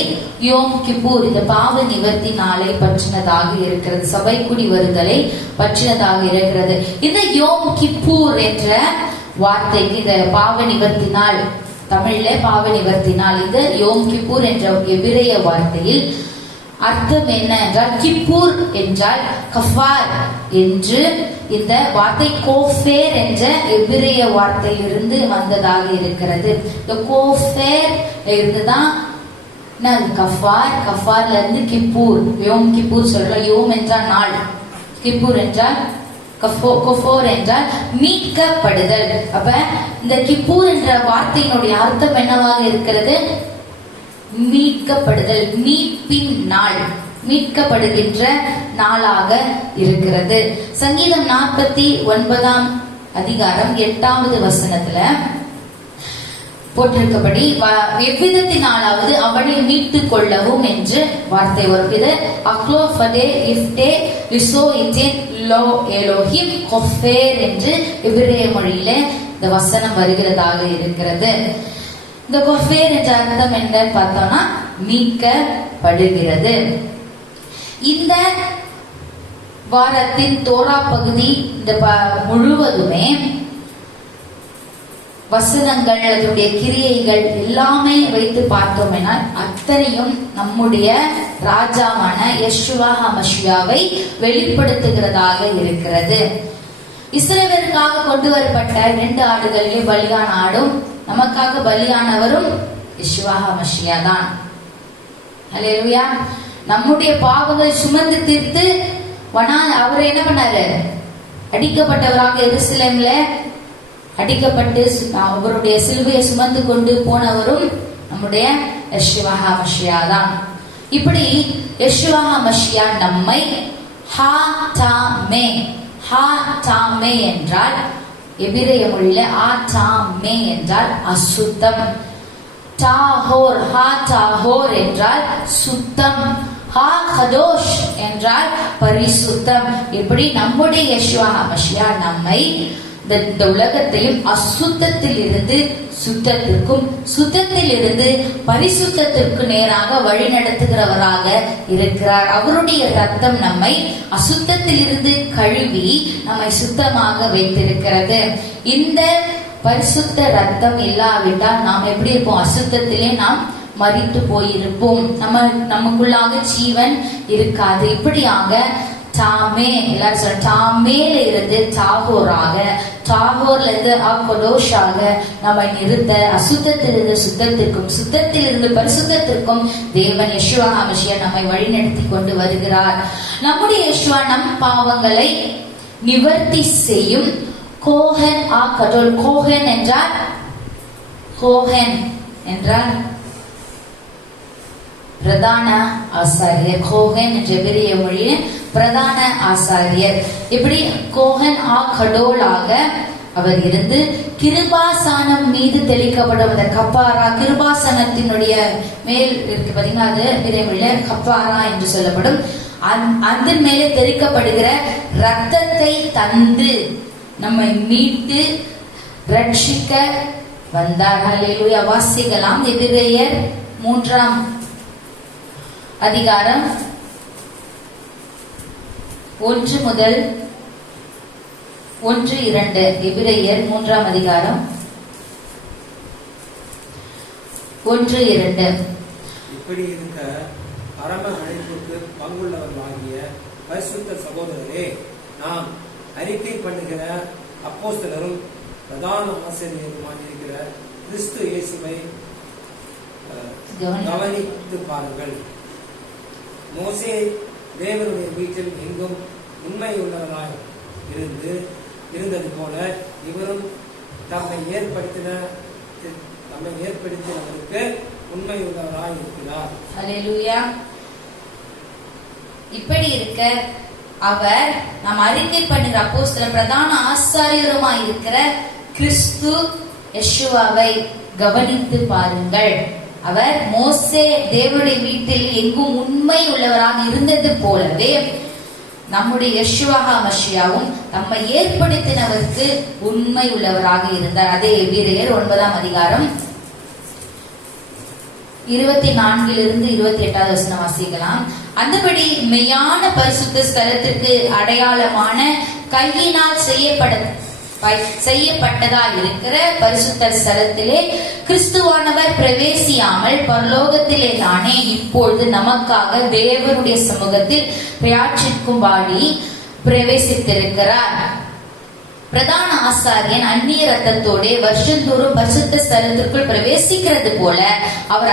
யோம் கிப்பூர், இந்த பாவ நிவர்த்தி நாளை பற்றினதாக இருக்கிறது, சபை கூடி வருதலை பற்றினதாக இருக்கிறது. இந்த யோம் கிப்பூர் என்ற வார்த்தைக்கு, இந்த பாவ நிவர்த்தி நாள், தமிழ்ல பாவ நிவர்த்தி நாள், இந்த யோம் கிப்பூர் என்ற எபிரேய வார்த்தையில் அர்த்தம் என்ன என்றால், கிப்பூர் என்றால் கஃபார் என்று இந்த வார்த்தை கோஃபேர் என்ற எபிரேய வார்த்தையிலிருந்து வந்ததாக இருக்கிறது. இந்த கோஃபேர் இருந்துதான் கஃபார், கஃபார்ல இருந்து கிப்பூர், யோம் கிப்பூர் சொல்றோம். யோம் என்றால் நாள், கிப்பூர் என்றால் கஃபோர் என்றால் மீட்கப்படுதல். அப்ப இந்த கிப்பூர் என்ற வார்த்தையினுடைய அர்த்தம் என்னவாக இருக்கிறது? மீட்கப்படுதல், மீட்பின் நாள், மீட்கப்படுகின்ற நாளாக இருக்கிறது. சங்கீதம் 49ஆம் அதிகாரம் 8வது வசனத்துல போட்டிருக்கபடி எவ்விதத்தினாலாவது அவனை மீட்டுக் கொள்ளவும் என்று வார்த்தை வரும். இது அக்லோஃபடே இஃப்டே லிசோ இட்டேன் லோ எலோஹிம் கொஃபேர் என்று எபிரேய மொழியில இந்த வசனம் வருகிறதாக இருக்கிறது. இந்த கொஃபேர் என்ற அர்த்தம் என்ன பார்த்தோம்னா மீட்கப்படுகிறது. இந்த வாரத்தின் தோரா பகுதி இந்த முழுவதுமே வசனங்கள், அதனுடைய கிரியைகள் எல்லாமே வைத்து பார்த்தோம்னா அத்தனையும் நம்முடைய ராஜாவான யெஷுவா ஹமஷியாவை வெளிப்படுத்துகிறதாக இருக்கிறது. இஸ்ரவேலுக்காக கொண்டு வரப்பட்ட 2 ஆடுகளிலே பலியான ஆடும் நமக்காக பலியானவரும் யெஷுவா ஹமஷியா தான். ஹல்லேலூயா. நம்முடைய பாவங்களை சுமந்து தீர்த்து அவர் என்ன பண்ணாரு? அடிக்கப்பட்டவராக எருசலேம்ல அடிக்கப்பட்டு அவருடைய சிலுவையை சுமந்து கொண்டு போனவரும் நம்முடைய யெஷுவா ஹமஷியா தான். இப்படி யெஷுவா ஹமஷியா நம்மை ஹாடாமே என்றால் எபிரேய மொழியில ஆடாமே என்றால் அசுத்தம், டாஹோர் ஹாடாஹோர் என்றால் சுத்தம், ஹா கதோஷ் என்றால் பரிசுத்தம். இப்படி நம்முடைய யெஷுவா ஹமஷியா நம்மை இந்த உலகத்தையும் அசுத்தத்தில் இருந்து சுத்தத்திற்கும் சுத்தத்தில் இருந்து பரிசுத்தத்திற்கு நேராக வழி நடத்துகிறவராக இருக்கிறார். அவருடைய ரத்தம் நம்மை அசுத்தத்தில் இருந்து கழுவி நம்மை சுத்தமாக வைத்திருக்கிறது. இந்த பரிசுத்த ரத்தம் இல்லாவிட்டால் நாம் எப்படி இருப்போம்? அசுத்தத்திலே நாம் மரித்து போயிருப்போம், நமக்குள்ளாக ஜீவன் இருக்காது. இப்படியாக தாமே எல்லாரும் சொல்ல தாமேல இருந்து தாகோராக தாகோர்ல இருந்து கொடோஷாக நம்மை நிறுத்த, அசுத்தத்திலிருந்து சுத்தத்திற்கும் சுத்தத்திலிருந்து பரிசுத்தத்திற்கும் தேவன் யெஷுவா ஹமஷியா நம்மை வழிநடத்தி கொண்டு வருகிறார். நம்முடைய யெஷுவா நம் பாவங்களை நிவர்த்தி செய்யும் கோஹன் கடோல். கோஹன் என்றால் பிரதான ஆசாரியர். கோஹன் என்ற எபிரிய மொழியில் பிரதான ஆசாரியர். இப்படி கோஹன் கடோலாக அவர் இருந்து கிருபாசனம் மீது தெளிக்கப்படும் அந்த கப்பாரா, கிருபாசனத்தினுடைய மேல் இருக்கு பாத்தீங்கன்னா, அது எபிரிய மொழியில கப்பாரா என்று சொல்லப்படும். அதன் மேலே தெளிக்கப்படுகிற ரத்தத்தை தந்து நம்மை மீட்டு ரட்சிக்க வந்தார். ஹல்லேலூயா. வாசிக்கலாம். எபிரேயர் 3 அதிகாரம் 1 முதல் 1-2. எபிரேயர் 3 அதிகாரம் 1-2. இப்படி இருக்க பரம அழைப்புக்கு பங்குள்ளவர்களாகிய பரிசுத்த சகோதரரே, நாம் அறிக்கை பண்ணுகிற அப்போஸ்தலரும் பிரதான ஆசிரியருமாயிருக்கிற கிறிஸ்து இயேசுவை கவனித்து பாருங்கள். மோசே தேவனுடைய வீட்டில் எங்கும் உண்மை உள்ளவராய் இருந்தது போல இவரும் தம்மை ஏற்படுத்தினவருக்கு உண்மை உள்ளவராய் இருக்கிறார். ஹல்லேலூயா. இப்படி இருக்க அவர் நாம் அறிக்கை பண்ணுகிற அப்போஸ்தலர் பிரதான ஆசாரியருமாய் இருக்கிற கிறிஸ்து யெஷுவாவை கவனித்து பாருங்கள். அவர் மோசே தேவனுடைய வீட்டில் எங்கும் உண்மை உள்ளவராக இருந்தது போலவே நம்முடைய யெஷுவா ஹமஷியாவும் தம்மை ஏற்படுத்தினவருக்கு உண்மை உள்ளவராக இருந்தார். அதே எபிரேயர் 9 அதிகாரம் 24-28 வாசிக்கலாம். அந்தபடி மெய்யான பரிசுத்த ஸ்தலத்திற்கு அடையாளமான கையினால் செய்யப்பட்டதா இருக்கிற பரிசுத்த ஸ்தலத்திலே கிறிஸ்துவானவர் பிரவேசியாமல் பரலோகத்திலே தானே இப்பொழுது நமக்காக தேவனுடைய சமூகத்தில் பிரார்த்திக்கும்படி பிரவேசித்திருக்கிறார். பிரதான ஆசாரியன் அந்நிய ரத்தத்தோட வருஷந்தோறும் பரிசுத்த ஸ்தலத்திற்குள் பிரவேசிக்கிறது போல அவர்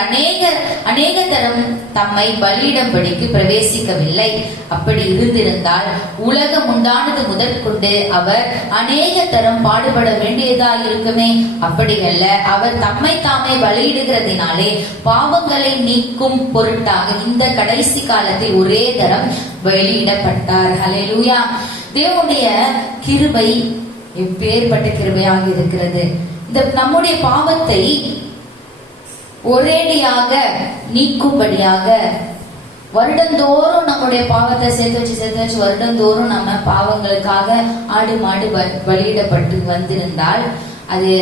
அநேக தரம் தம்மை பலியிடும்படிக்கு பிரவேசிக்கவில்லை. அப்படி இருந்திருந்தால் உலகம் உண்டானது முதற்கொண்டு அவர் அநேக தரம் பாடுபட வேண்டியதா இருக்குமே. அப்படி அல்ல, அவர் தம்மை தாமே பலியிடுகிறதினாலே பாவங்களை நீக்கும் பொருட்டாக இந்த கடைசி காலத்தில் ஒரே தரம் பலியிடப்பட்டார். ஹல்லேலூயா. தேவனுடைய கிருபை எப்பேற்பட்ட கிருபையாக இருக்கிறது. இந்த நம்முடைய பாவத்தை ஒரேடியாக நீக்கும்படியாக வருடந்தோறும் நம்முடைய பாவத்தை சேர்த்து வச்சு வருடந்தோறும் நம்ம பாவங்களுக்காக ஆடு மாடு பலியிடப்பட்டு வந்திருந்தால் அது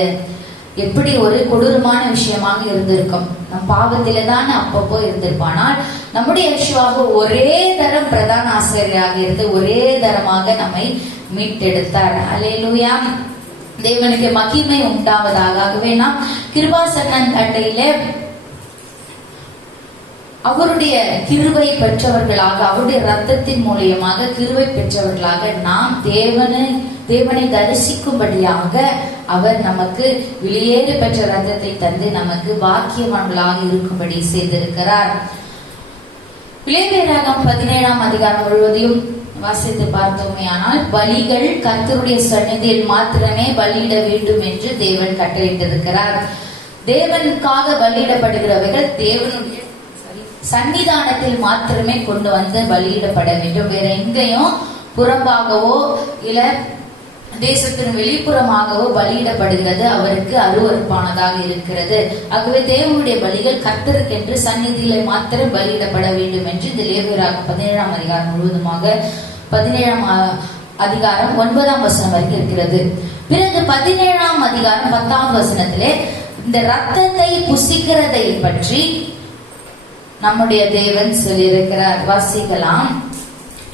எப்படி ஒரு கொடூரமான விஷயமாக இருந்திருக்கும். நம் பாவத்தில தான் அப்பப்போ இருந்திருப்பானால் நம்முடைய யெஷுவாக ஒரே தரம் பிரதான ஆசிரியராக இருந்து ஒரே தரமாக நம்மை மீட்டெடுத்தார். அல்லேலூயா. தேவனுக்கு மகிமை உண்டாவதாக. ஆகவே நாம் கிருபாசனன் அண்டையில அவருடைய கிருபை பெற்றவர்களாக, அவருடைய ரத்தத்தின் மூலியமாக கிருபை பெற்றவர்களாக நாம் தேவனை தரிசிக்கும்படியாக அவர் நமக்கு வெளியேறு பெற்ற ரத்தத்தை தந்து நமக்கு பாக்கியவான்களாக இருக்கும்படி செய்திருக்கிறார். லேவியராகமம் 17 அதிகாரம் முழுவதையும் வாசித்து பார்த்தோமே ஆனால் பலிகள் கர்த்தருடைய சந்நிதியில் மாத்திரமே பலியிட வேண்டும் என்று தேவன் கட்டளையிட்டிருக்கிறார். தேவனுக்காக பலியிடப்படுகிறவைகள் தேவனுடைய சன்னிதானத்தில் மாத்திரமே கொண்டு வந்து பலியிடப்பட வேண்டும். வேற எங்கேயும் புறம்பாகவோ இல்ல தேசத்தின் வெளிப்புறமாகவோ பலியிடப்படுகிறது அவருக்கு அருவருப்பானதாக இருக்கிறது. ஆகவே தேவனுடைய பலிகள் கர்த்தருக்கென்று சந்நிதியில மாத்திரம் பலியிடப்பட வேண்டும் என்று இந்த லேவியராகமம் 17 அதிகாரம் முழுவதுமாக 17 அதிகாரம் 9 வரைக்கும் இருக்கிறது. பிறகு 17 அதிகாரம் 10 இந்த ரத்தத்தை புசிக்கிறதை பற்றி நம்முடைய தேவன் சொல்லியிருக்கிறார். வாசிக்கலாம்.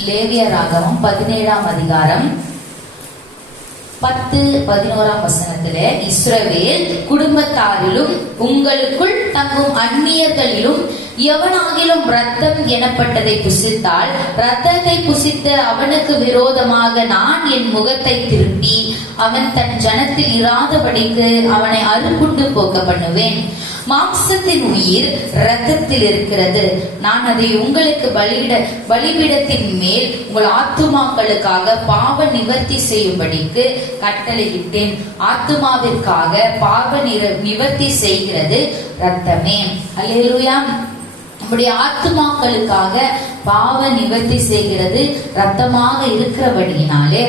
லேவியராகமம் 17 அதிகாரம் 10-11 இஸ்ரவேல் குடும்பத்தாரிலும் உங்களுக்குள் தங்கும் அந்நியர்களிலும் எவனாகிலும் இரத்தம் எனப்பட்டதை புசித்தால் இரத்தத்தை புசித்த அவனுக்கு விரோதமாக நான் என் முகத்தை திருப்பி அவன் தன் ஜனத்தில் இராதபடிக்கு அவனை அறுப்புண்டு போக்க பண்ணுவேன். மாம்சத்தின் உயிர் இரத்தத்தில் இருக்கிறது. நான் அதை உங்களுக்கு பலிபீடத்தின் மேல் உங்கள் ஆத்துமாக்களுக்காக பாவ நிவர்த்தி செய்யும்படிக்கு கட்டளையிட்டேன். ஆத்துமாவிற்காக பாவ நிவர்த்தி செய்கிறது இரத்தமே. அல்லேலூயா. நம்முடைய ஆத்துமாக்களுக்காக பாவ நிவர்த்தி செய்கிறது இரத்தமாக இருக்கிறபடியினாலே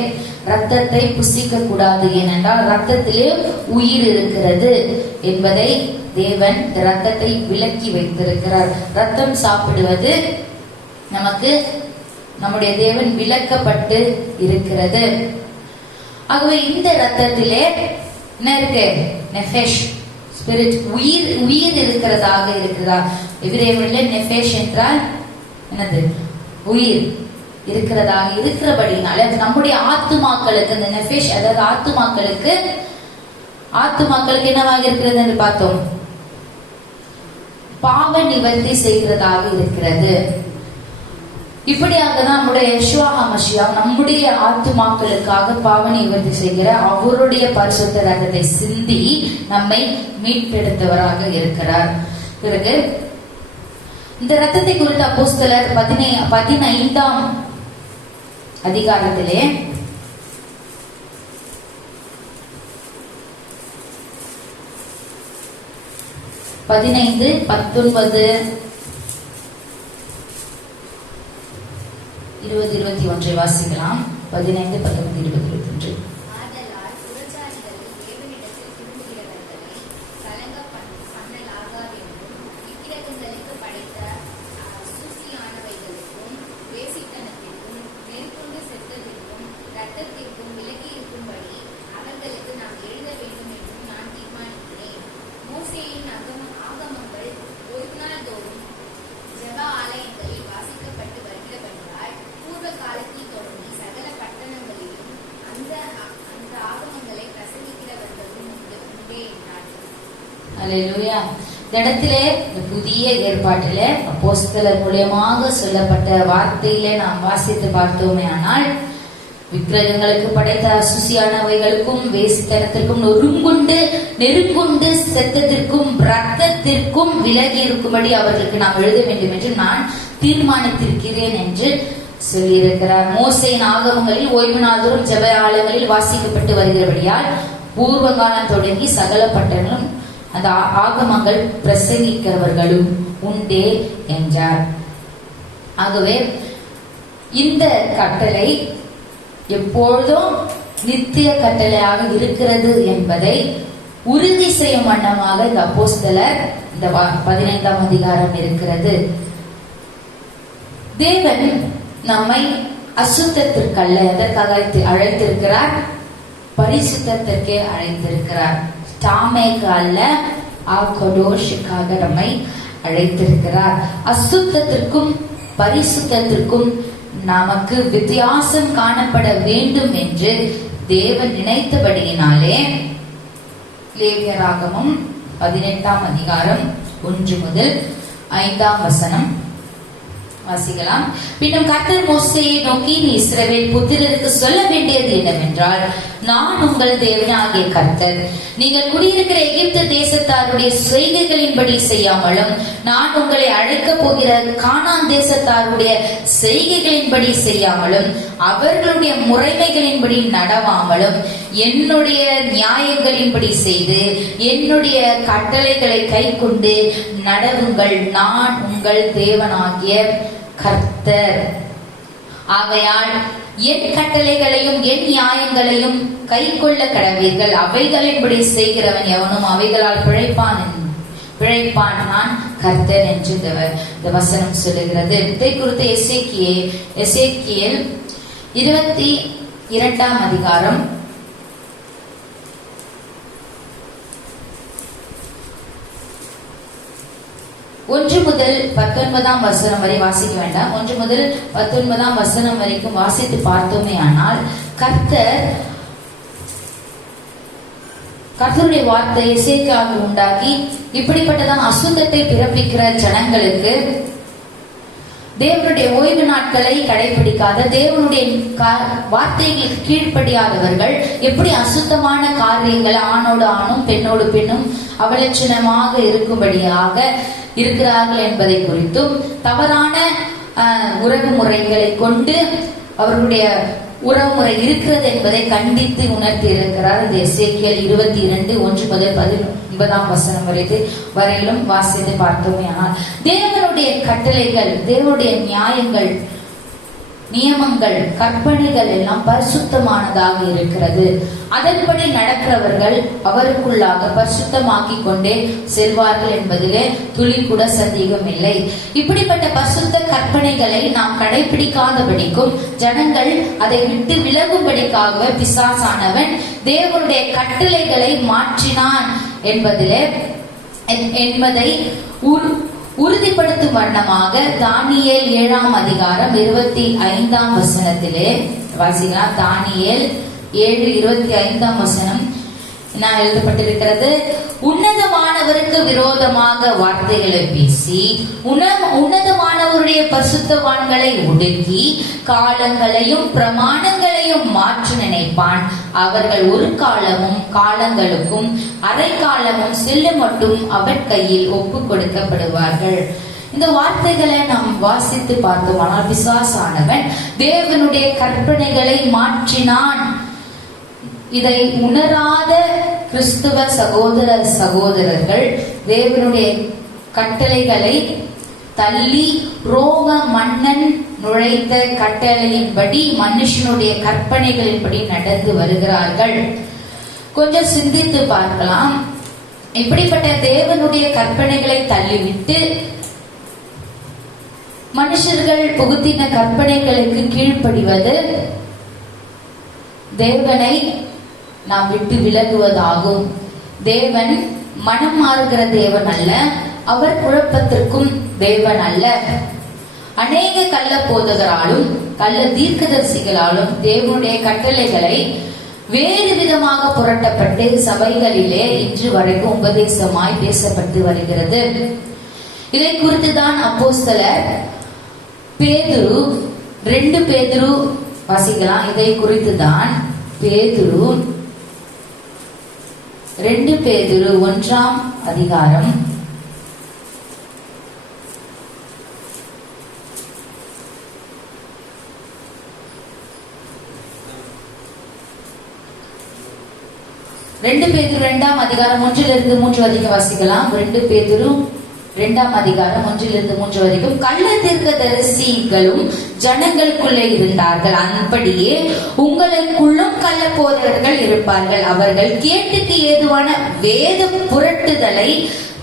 ரத்தத்தை புசிக்க கூடாது. ஏனென்றால் ரத்தத்திலே உயிர் இருக்கிறது என்பதை தேவன் ரத்தத்தை விலக்கி வைத்திருக்கிறார். ரத்தம் சாப்பிடுவது நமக்கு நம்முடைய தேவன் விலக்கப்பட்டு இருக்கிறது. ஆகவே இந்த ரத்தத்திலே என்ன இருக்கு? நெஃபெஷ், ஸ்பிரிட், உயிர் இருக்கிறதாக இருக்கிறதா? எபிரேயரிலே நெஃபெஷ் என்றால் என்னது? உயிர் இருக்கிறதாக இருக்கிறபடினால நம்முடைய ஆத்துமாக்களுக்கு அந்த நெஃபெஷ், அதாவது ஆத்துமாக்களுக்கு என்னவாக இருக்கிறது என்று பார்த்தோம்? பாவ நிவர்த்தி செய்கிறதாக இருக்கிறது. இப்படியாக தான் நம்முடைய யெஷுவா ஹமஷியா நம்முடைய ஆத்துமாக்களுக்காக பாவ நிவர்த்தி செய்கிற அவருடைய பரிசுத்த ரத்தத்தை சிந்தி நம்மை மீட்டெடுத்தவராக இருக்கிறார். பிறகு இந்த ரத்தத்தை குறித்த அப்போஸ்தலர் 15ஆம் அதிகாரத்திலே 15, 19, 20, 21 வாசிக்கலாம். 15, 19, 20, 21. அல்லேலூயா. இந்த இடத்திலே புதிய ஏற்பாட்டிலே அப்போஸ்தலர் மூலமாக சொல்லப்பட்ட வார்த்தையிலே நாம் வாசித்து பார்த்தோமே ஆனால், விக்கிரகங்களுக்கு படைத்த அசுசியானவைகளுக்கும் வேசித்தனத்திற்கும் நெருங்குண்டு செத்ததற்கும் இரத்தத்திற்கும் விலகி இருக்கும்படி அவர்களுக்கு நாம் எழுத வேண்டும் என்று நான் தீர்மானித்திருக்கிறேன் என்று சொல்லியிருக்கிறார். மோசேயின் ஆகமங்களில் ஓய்வு நாள்தோறும் ஜெப ஆலயங்களில் வாசிக்கப்பட்டு வருகிறபடியால் பூர்வ காலம் தொடங்கி சகல பட்டணங்களும் அந்த ஆகமங்கள் பிரசங்கிக்கிறவர்களும் உண்டே என்றார். ஆகவே இந்த கட்டளை எப்பொழுதும் நித்திய கட்டளையாக இருக்கிறது என்பதை உறுதி செய்யும் வண்ணமாக இந்த அப்போஸ்தலர் இந்த 15ஆம் அதிகாரம் இருக்கிறது. தேவன் நம்மை அசுத்தத்திற்கல்ல எதற்காக அழைத்திருக்கிறார்? பரிசுத்தத்திற்கே அழைத்திருக்கிறார். தாமேக்கு அல்ல, ஆகடோஷுக்காக நம்மை அழைத்திருக்கிறார். அசுத்தத்திற்கும் பரிசுத்தத்திற்கும் நமக்கு வித்தியாசம் காணப்பட வேண்டும் என்று தேவன் நினைத்தபடியினாலே லேவியராகமம் 18ஆம் அதிகாரம் 1 முதல் 5ஆம் வசனம் வாசிக்கலாம். பின்னும் கர்த்தர் மோசேயை நோக்கி, நீ இஸ்ரவேல் புத்திரருக்கு சொல்ல வேண்டியது என்னவென்றால், நான் உங்கள் தேவனாகிய கர்த்தர். நீங்கள் குடியிருக்கிற எகிப்து தேசத்தாருடைய செய்கைகளின்படி செய்யாமலும், நான் உங்களை அழைக்கப் போகிற கானான் தேசத்தாருடைய செய்கைகளின்படி செய்யாமலும், அவர்களுடைய முறைமைகளின்படி நடவாமலும், என்னுடைய நியாயங்களின்படி செய்து என்னுடைய கட்டளைகளை கைக்கொண்டு நடவுங்கள். நான் உங்கள் தேவனாகிய கர்த்தர். ஆகையால் என் கட்டளைகளையும் என் நியாயங்களையும் கை கொள்ள கடவீர்கள். அவைகளின்படி செய்கிறவன் எவனும் அவைகளால் பிழைப்பான். நான் கர்த்தர் என்று இந்த வசனம் சொல்லுகிறது. இதை குறித்து எசேக்கியேல் 22ஆம் அதிகாரம் 1 முதல் 19ஆம் வசனம் வரை வாசிக்க வேண்டாம். 1 முதல் 19ஆம் வசனம் வரைக்கும் வாசித்து பார்த்தோமே ஆனால், கர்த்தர் கர்த்தருடைய வார்த்தை எசேக்கியாவுக்கு உண்டாகி இப்படிப்பட்டதான் அசுத்தத்தை பிறப்பிக்கிற ஜனங்களுக்கு தேவனுடைய ஓய்வு நாட்களை கடைபிடிக்காத, தேவனுடைய வார்த்தைகளுக்கு கீழ்ப்படியாதவர்கள் எப்படி அசுத்தமான காரியங்கள் ஆணோடு ஆணும் பெண்ணோடு பெண்ணும் அவலட்சணமாக இருக்கும்படியாக இருக்கிறார்கள் என்பதை குறித்தும், தவறான உறவு முறைகளை கொண்டு அவர்களுடைய உறவுமுறை இருக்கிறது என்பதை கண்டித்து உணர்த்தி இருக்கிறார். இந்த எசேக்கியேல் 22:1 முதல் 19 வரையிலும் வாசித்து பார்த்தோமே. ஆனால் தேவனுடைய கட்டளைகள், தேவனுடைய நியாயங்கள், நியமங்கள், கற்பனைகள் எல்லாம் பரிசுத்தமானதாக இருக்கிறது. அதன்படி நடக்கிறவர்கள் அவருக்குள்ளாக பரிசுத்தமாக்கி கொண்டே செல்வார்கள் என்பதிலே துளி கூட சந்தேகம் இல்லை. இப்படிப்பட்ட பரிசுத்த கற்பனைகளை நாம் கடைபிடிக்காதபடிக்கும் ஜனங்கள் அதை விட்டு விலகும்படிக்காக பிசாசானவன் தேவனுடைய கட்டளைகளை மாற்றினான் என்பதை உறுதிப்படுத்தும் வண்ணமாக தானியேல் 7:25 வாசிக்கலாம். தானியேல் 7:25 என்ன எழுதப்பட்டிருக்கிறது? உன்னதமானவருக்கு விரோதமாக வார்த்தைகளை பேசி உன்னதமானவருடைய பரிசுத்தவான்களை ஒடுக்கி காலங்களையும் பிரமாணங்களையும் மாற்ற நினைப்பான். அவர்கள் ஒரு காலமும் காலங்களுக்கும் அரை காலமும் செல்ல மட்டும் அவர் கையில் ஒப்பு கொடுக்கப்படுவார்கள். இந்த வார்த்தைகளை நாம் வாசித்து பார்த்தோமானால் பிசாசானவன் தேவனுடைய கற்பனைகளை மாற்றினான். இதை உணராத கிறிஸ்துவ சகோதர சகோதரர்கள் தேவனுடைய கட்டளைகளை தள்ளி ரோம மன்னன் நுழைத்த கட்டளையின்படி மனுஷனுடைய கற்பனைகளின்படி நடந்து வருகிறார்கள். கொஞ்சம் சிந்தித்து பார்க்கலாம். இப்படிப்பட்ட தேவனுடைய கற்பனைகளை தள்ளிவிட்டு மனுஷர்கள் புகுத்தின கற்பனைகளுக்கு கீழ்ப்படிவது தேவனை நாம் விட்டு விலகுவதாகும். தேவன் மனம் மாறுகிற தேவன் அல்ல, அவர் குழப்பத்திற்கும் தேவன் அல்ல. அநேக கள்ள போதகராலும் கள்ள தீர்க்கதரிசிகளாலும் தேவனுடைய கட்டளைகளை வேறு விதமாக புரட்டப்பட்டு சபைகளிலே இன்று வரைக்கும் உபதேசமாய் பேசப்பட்டு வருகிறது. இதை குறித்துதான் அப்போஸ்தலர் பேதுரு 2 பேதுரு வாசிக்கலாம். இதை குறித்துதான் பேதுரு 2 பேதுரு 1 அதிகாரம் 2 பேதுரு 2 அதிகாரம் 1-3 வரைக்கும் வாசிக்கலாம். 2 பேதுரு 2 அதிகாரம் 1-3 வரைக்கும். கள்ள தீர்க்கதரிசிகளும் ஜனங்களுக்குள்ளே இருந்தார்கள், அப்படியே உங்களுக்குள்ளும் கள்ள போதகர்கள் இருப்பார்கள். அவர்கள் கேட்டுக்கு ஏதுவான வேத புரட்டுதலை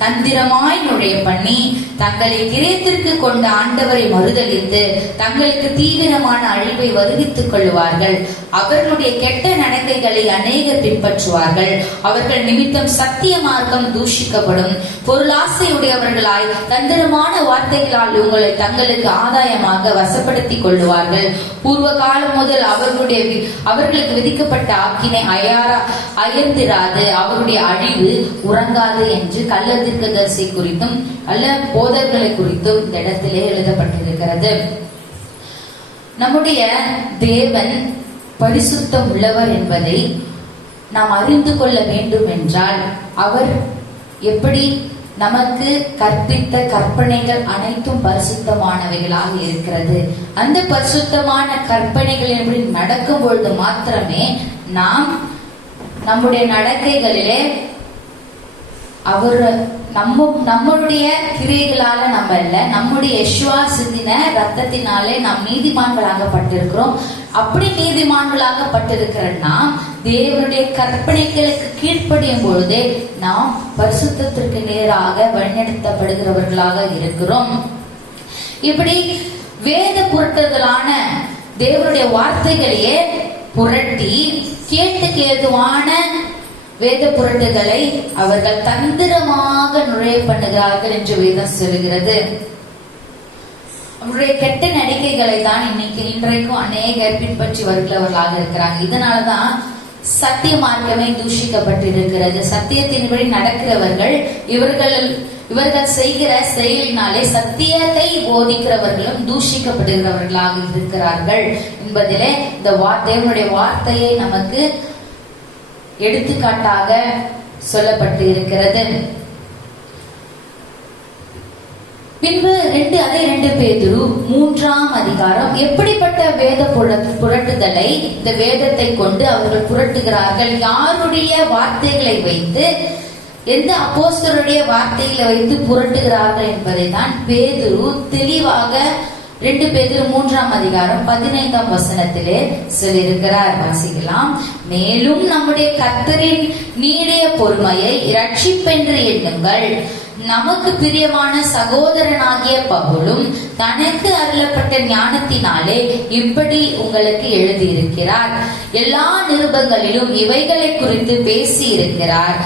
தந்திரமாய் நுழைய பண்ணி தங்களை கிரயத்திற்கு கொண்ட ஆண்டவரை மறுதலித்து தங்களுக்கு தீவிரமான அழிவை வருவித்துக் கொள்வார்கள். அவர்களுடைய கெட்ட நடக்கைகளை அநேகர் பின்பற்றுவார்கள். அவர்கள் நிமித்தம் சத்திய மார்க்கம் தூஷிக்கப்படும். பொருளாசையுடையவர்களாய் தந்திரமான வார்த்தைகளால் உங்களை தங்களுக்கு ஆதாயமாக வசப்படுத்திக் கொள்ளுவார்கள். பூர்வ காலம் முதல் அவர்களுக்கு விதிக்கப்பட்ட ஆக்கினை அயர்ந்திராது, அவருடைய அழிவு உறங்காது என்று கள்ள தீர்க்கதரிசி குறித்தும் கள்ள போதகர்களை குறித்தும் இந்த இடத்திலே எழுதப்பட்டிருக்கிறது. நம்முடைய தேவன் பரிசுத்தம் உள்ளவர் என்பதை நாம் அறிந்து கொள்ள வேண்டும் என்றால் அவர் எப்படி நமக்கு கற்பித்த கற்பனைகள் அனைத்தும் பரிசுத்தமானவைகளாக இருக்கிறது. அந்த பரிசுத்தமான கற்பனைகள் எப்படி நடக்கும் பொழுது மாத்திரமே நாம் நம்முடைய நடக்கைகளிலே அவர் நம்மளுடைய கிரியைகளால நம்ம அல்ல, நம்முடைய யெஷுவா சிந்தின ரத்தத்தினாலே நாம் நீதிமான்களாகப்பட்டிருக்கிறோம். அப்படி நீதிமான்களாகப்பட்டிருக்கிற நாம் தேவனுடைய கற்பனைகளுக்கு கீழ்ப்படியும் பொழுதே நாம் பரிசுத்தத்திற்கு நேராக வழிநடத்தப்படுகிறவர்களாக இருக்கிறோம். இப்படி வேத புரட்டுதலான தேவனுடைய வார்த்தைகளையே புரட்டி கேட்டுக்கு ஏதுவான வேத புரட்டுதலை அவர்கள் தந்திரமாக நுழைய பண்ணுகிறார்கள் என்று வேதம் சொல்கிறது. அவருடைய கெட்ட நடிக்கைகளை தான் இன்றைக்கும் அநேகர் பின்பற்றி வருகிறவர்களாக இருக்கிறாங்க. இதனாலதான் சத்திய மார்க்கமே தூஷிக்கப்பட்டிருக்கிறது. சத்தியத்தின்படி நடக்கிறவர்கள் இவர்கள் செய்கிற செயலினாலே சத்தியத்தை போதிக்கிறவர்களும் தூஷிக்கப்படுகிறவர்களாக இருக்கிறார்கள் என்பதிலே இந்த தேவனுடைய வார்த்தையை நமக்கு எடுத்துக்காட்டாக சொல்லப்பட்டு இருக்கிறது. பின்பு 2 பேதுரு 3ஆம் அதிகாரம், எப்படிப்பட்ட வேத புரட்டுதலை இந்த வேதத்தை கொண்டு அவர்கள் புரட்டுகிறார்கள், யாருடைய வார்த்தைகளை வைத்து, எந்த அப்போஸ்தலருடைய வார்த்தைகளை வைத்து புரட்டுகிறார்கள் என்பதை தான் பேதுரு தெளிவாக 2 பேதுரு 3ஆம் அதிகாரம் 15ஆம் வசனத்திலே சொல்லியிருக்கிறார். வாசிக்கலாம். மேலும் நம்முடைய கர்த்தரின் நீடிய பொறுமையை இரட்சிப்பென்று எண்ணுங்கள். நமக்கு பிரியமான சகோதரனாகிய பவுலும் தனக்கு அருளப்பட்ட ஞானத்தினாலே இப்படி உங்களுக்கு எழுதியிருக்கிறார். எல்லா நிருபங்களிலும் இவைகளை குறித்து பேசி இருக்கிறார்.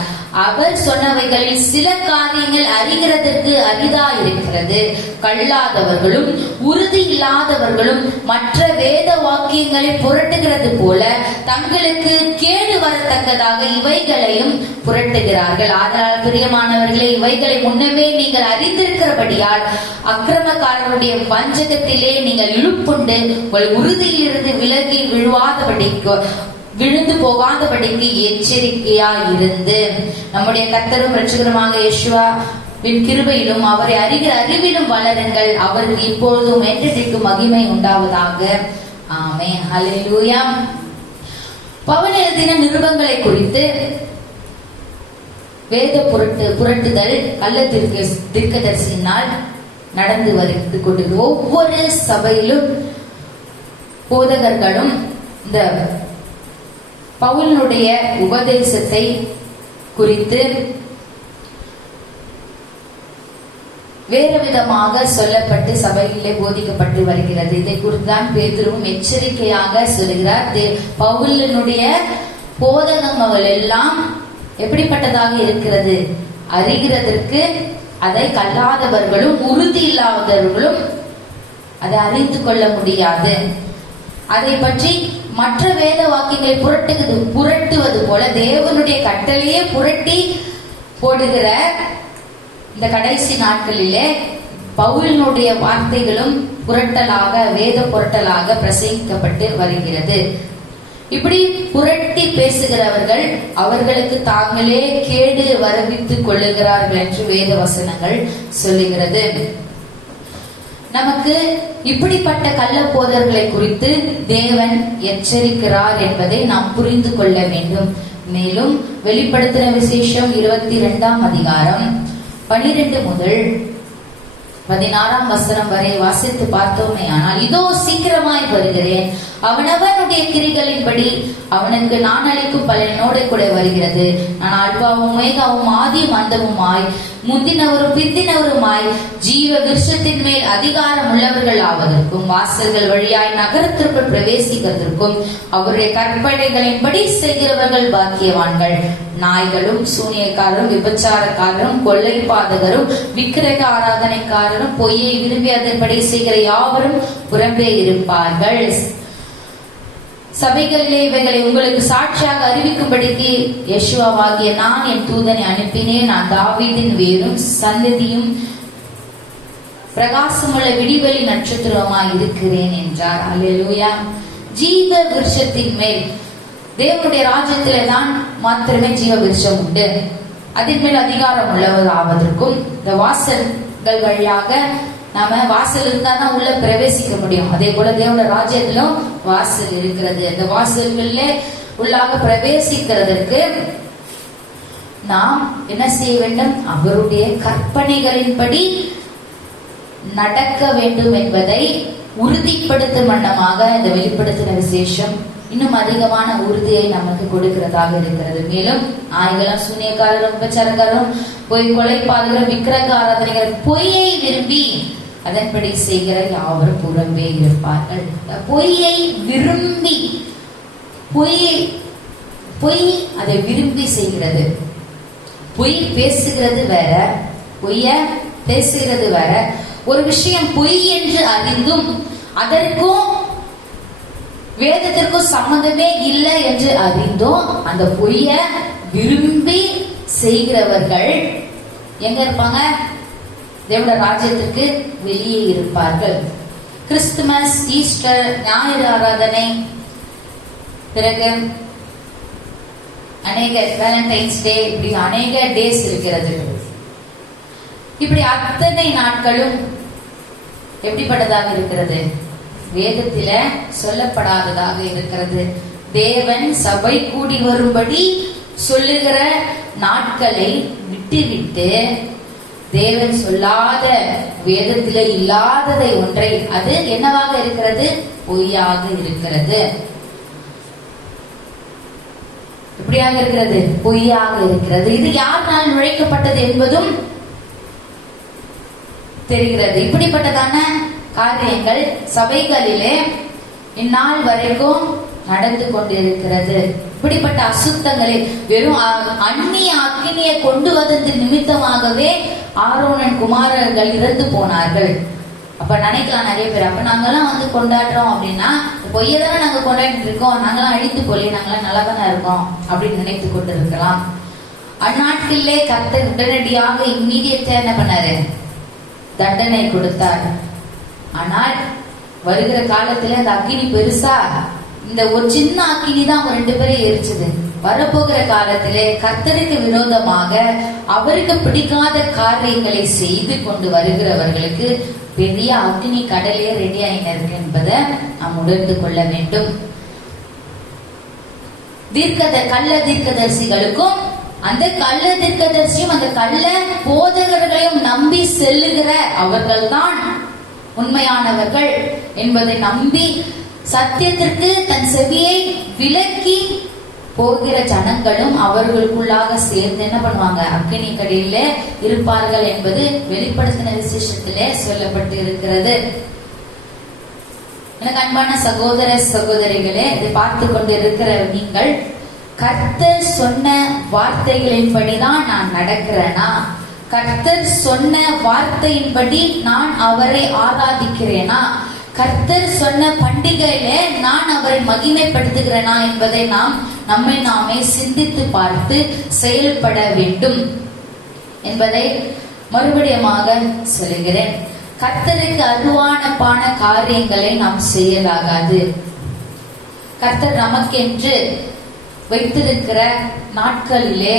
அவர் சொன்னவைகளில் சில காரியங்கள் அறிகிறதற்கு அரிதா இருக்கிறது. கல்லாதவர்களும் உறுதி இல்லாதவர்களும் மற்ற வேத வாக்கியங்களை புரட்டுகிறது போல தங்களுக்கு கேடு வரத்தக்கதாக இவைகளையும் புரட்டுகிறார்கள். ஆதலால் பிரியமானவர்களே, இவைகளை முன்னமே நீங்கள் அறிந்திருக்கிறபடியால் அக்கிரமக்காரருடைய வஞ்சகத்திலே நீங்கள் இழுப்புண்டு உங்கள் உறுதியிலிருந்து விலகி விழுந்து போகாதபடிக்கு எச்சரிக்கையாயிருந்து நம்முடைய கர்த்தரும் இரட்சகருமாக இயேசுவின் கிருபையிலும் அவரை அறிகிற அறிவிலும் வளருங்கள். அவருக்கு இப்பொழுதும் என்றென்றைக்கும் மகிமை உண்டாவதாக. ஆமென். ஹல்லேலூயா. பவுல் எழுதின நிருபங்களை குறித்து வேத புரட்டுதல் கள்ள தீர்க்கதரிசியினால் நடந்து வந்து கொண்டு ஒவ்வொரு சபையிலும் போதகர்களும் இந்த பவுலினுடைய உபதேசத்தை குறித்து வேறு விதமாக சொல்லப்பட்டு சபையிலே போதிக்கப்பட்டு வருகிறது. இதை குறித்துதான் பேதுருவும் எச்சரிக்கையாக சொல்கிறார். பவுலினுடைய போதகங்கள் எல்லாம் எப்படிப்பட்டதாக இருக்கிறது, அறிகிறதற்கு அதை கல்லாதவர்களும் உறுதி இல்லாதவர்களும் அதை அறிந்து கொள்ள முடியாது. அதை பற்றி மற்ற வேத வாக்கியங்களை புரட்டுவது போல தேவனுடைய கட்டளையே புரட்டி போடுகிற இந்த கடைசி நாட்களிலே பவுலினுடைய வார்த்தைகளும் புரட்டலாக வேத புரட்டலாக பிரசங்கிக்கப்பட்டு வருகிறது. இப்படி புரட்டி பேசுகிறவர்கள் அவர்களுக்கு தாங்களே கேடு வருவித்துக் கொள்ளுகிறார்கள் என்று வேத வசனங்கள் சொல்லுகிறது. நமக்கு இப்படிப்பட்ட கள்ள போதர்களை குறித்து தேவன் எச்சரிக்கிறார் என்பதை நாம் புரிந்து கொள்ள வேண்டும். மேலும் வெளிப்படுத்தின விசேஷம் 22ஆம் அதிகாரம் 12 முதல் 16ஆம் வசனம் வரை வாசித்து பார்த்தோமே ஆனால், இதோ சீக்கிரமாய் வருகிறேன், அவனவனுடைய கிரிகளின்படி அவனுக்கு நான் அளிக்கும் பலனோடு கூட வருகிறது. நான் அல்பாவும் ஒமேகாவும் ஆதியும் அந்தமுமாய் முந்தினவரும் பிந்தினவருமாய் ஜீவ விருட்சத்தின் மேல் அதிகாரம் உள்ளவர்கள் ஆவதற்கும் வாசல்கள் வழியாய் நகரத்திற்குள் பிரவேசிக்கிறதற்கும் அவருடைய கற்பனைகளின்படி செய்கிறவர்கள் பாக்கியவான்கள். நாய்களும் சூனியக்காரரும் விபச்சாரக்காரரும் கொள்ளைப்பாதகரும் விக்கிரக ஆராதனைக்காரரும் பொய்யை விரும்பி அதன்படி செய்கிற யாவரும் புறம்பே இருப்பார்கள். சபைகளிலே இவைகளை உங்களுக்கு சாட்சியாக அறிவிக்கும்படிக்கு யெஷுவாவாகிய நான் என் தூதனை அனுப்பினேன். நான் தாவீதின் வேரும் சந்ததியும் பிரகாசமுள்ள விடிவெளி நட்சத்திரமாய் இருக்கிறேன் என்றார். அல்லேலூயா. ஜீவ விருட்சத்தின் மேல், தேவனுடைய ராஜ்யத்திலே தான் மாத்திரமே ஜீவ விருட்சம் உண்டு. அதன் மேல் அதிகாரம் உள்ளவர் ஆவதற்கும் இந்த வாசல்கள் வழியாக நாம வாசல் இருந்தா தான் உள்ள பிரவேசிக்க முடியும். அதே போல தேவனுடைய ராஜ்யத்திலும் வாசல் இருக்கிறது. அந்த வாசல்கள்ல உள்ளாக பிரவேசிக்கிறதற்கு நாம் என்ன செய்ய வேண்டும்? அவருடைய கற்பனைகளின்படி நடக்க வேண்டும் என்பதை உறுதிப்படுத்தும் வண்ணமாக இந்த வெளிப்படுத்தின விசேஷம் இன்னும் அதிகமான உறுதியை நமக்கு கொடுக்கிறதாக இருக்கிறது. மேலும் நாய்களும் சூனியக்காரரும் விபச்சாரக்காரரும் பொய் கொலைப்பாதகரும் விக்கிரக ஆராதனைகள் பொய்யை விரும்பி அதன்படி செய்கிற யாவரும் புறம்பே இருப்பார்கள். பொய்யை விரும்பி பொய் அதை விரும்பி செய்கிறது. பொய் பேசுகிறது வேற, பொய்ய பேசுகிறது வேற. ஒரு விஷயம் பொய் என்று அறிந்தும் அதற்கும் வேதத்திற்கும் சம்பந்தமே இல்லை என்று அறிந்தும் அந்த பொய்ய விரும்பி செய்கிறவர்கள் எங்க இருப்பாங்க? தேவனுடைய ராஜ்யத்திற்கு வெளியே இருப்பார்கள். கிறிஸ்துமஸ், ஈஸ்டர், ஞாயிறு ஆராதனை, பிறகு அநேக வேலண்டைன்ஸ் டே, இப்படி அநேக டேஸ் இருக்கிறது. இப்படி அத்தனை நாட்களும் எப்படிப்பட்டதாக இருக்கிறது? வேதத்தில சொல்லப்படாததாக இருக்கிறது. தேவன் சபை கூடி வரும்படி சொல்லுகிற நாட்களை விட்டுவிட்டு தேவன் சொல்லாத, வேதத்தில இல்லாததை ஒன்றை, அது என்னவாக இருக்கிறது? பொய்யாக இருக்கிறது. எப்படியாக இருக்கிறது? பொய்யாக இருக்கிறது. இது யாரால் நுழைக்கப்பட்டது என்பதும் தெரிகிறது. இப்படிப்பட்டதான காரியங்கள் சபைகளிலே இந்நாள் வரைக்கும் நடந்து கொண்டிருக்கிறது. இப்படிப்பட்ட அசுத்தங்களை வெறும் அந்நிய அக்கினியை கொண்டு வந்தது நிமித்தமாகவே ஆரோனின் குமாரர்கள் இறந்து போனார்கள். அப்ப நினைக்கலாம் நிறைய பேர், அப்ப நாங்கெல்லாம் வந்து கொண்டாடுறோம் அப்படின்னா பொய்யதானே நாங்க கொண்டாடிட்டு இருக்கோம், நாங்கெல்லாம் அழித்து போலி, நாங்கெல்லாம் நல்லா தானே இருக்கோம் அப்படின்னு நினைத்து கொண்டு இருக்கலாம். அந்நாட்களிலே கர்த்தர் உடனடியாக இம்மீடியட்டா என்ன பண்ணாரு? தண்டனை கொடுத்தார். ஆனால் வருகிற காலத்துல அந்த அக்கினி பெருசா, இந்த ஒரு சின்ன அக்கினி தான் அவங்க 2 பேரை எரிச்சது. வரப்போகிற காலத்திலே கர்த்தருக்கு விரோதமாக அவருக்கு பிடிக்காத காரியங்களை செய்து கொண்டு வருகிறவர்களுக்கு பெரிய அக்னி கடலே ரெடி ஆயின இருக்கு என்பதை நாம் உணர்ந்து கொள்ள வேண்டும். கள்ள தீர்க்கதரிசிகளுக்கும் அந்த கள்ள தீர்க்கதரிசியும் அந்த கள்ள போதகர்களையும் நம்பி செல்லுகிற அவர்கள் தான் உண்மையானவர்கள் என்பதை நம்பி சத்தியத்திற்கு தன் செவியை விலக்கி போகிற ஜனங்களும் அவர்களுக்குள்ளாக சேர்ந்து என்ன பண்ணுவாங்க? அக்கினி கடையில இருப்பார்கள் என்பது வெளிப்படுத்தின விசேஷத்திலே சொல்லப்பட்டு இருக்கிறது. எனக்கு அன்பான சகோதர சகோதரிகளே, இதை பார்த்து கொண்டு இருக்கிற நீங்கள், கர்த்தர் சொன்ன வார்த்தைகளின்படிதான் நான் நடக்கிறேனா? கர்த்தர் சொன்ன வார்த்தையின்படி நான் அவரை ஆராதிக்கிறேனா? கர்த்தர் சொன்ன பண்டிகையில நான் அவரை மகிமைப்படுத்துகிறேனா என்பதை நம்மை நாமே சிந்தித்து பார்த்து செயல்பட வேண்டும் என்பதை மறுபடியுமாக சொல்லுகிறேன். கர்த்தருக்கு அருவானப்பான காரியங்களை நாம் செய்யலாகாது. கர்த்தர் நமக்கென்று வைத்திருக்கிற நாட்களிலே,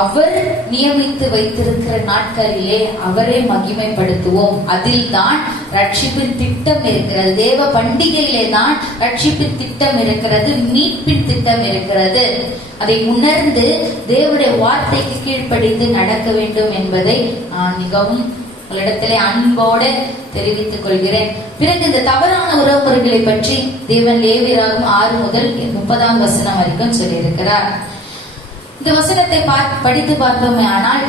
அவர் நியமித்து வைத்திருக்கிற நாட்களிலே அவரை மகிமைப்படுத்துவோம். அதில் தான் ரட்சிப்பின் திட்டம் இருக்கிறது. தேவ பண்டிகையிலே தான் ரட்சிப்பின் திட்டம் இருக்கிறது, மீட்பின் திட்டம் இருக்கிறது. அதை உணர்ந்து தேவனுடைய வார்த்தைக்கு கீழ்ப்படிந்து நடக்க வேண்டும் என்பதை நான் மிகவும் உங்களிடத்திலே அன்போடு தெரிவித்துக் கொள்கிறேன். பிறகு இந்த தவறான உறவுமுறைகளை பற்றி தேவன் லேவியராகும் 6 முதல் 30 வசனம் வரைக்கும் சொல்லியிருக்கிறார். இந்த வசனத்தை படித்து பார்த்தோமே ஆனால்,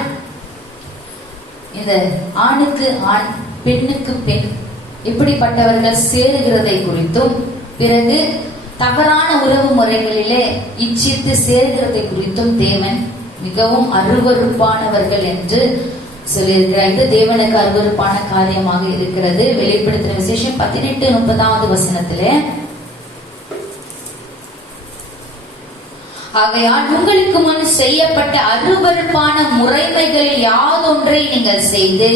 இந்த ஆணுக்கு ஆண், பெண்ணுக்கு பெண் இப்படிப்பட்டவர்கள் சேருகிறதை குறித்தும், பிறகு தவறான உறவு முறைகளிலே இச்சித்து சேருகிறதை குறித்தும் தேவன் மிகவும் அருவருப்பானவர்கள் என்று சொல்லியிருக்கிறார். இது தேவனுக்கு அருவருப்பான காரியமாக இருக்கிறது. வெளிப்படுத்தின விசேஷம் 18-30 வசனத்திலே, ஆகையால் உங்களுக்கு முன் செய்யப்பட்ட அருவருப்பான முறைமைகளில் யாதொன்றை நீங்கள் செய்து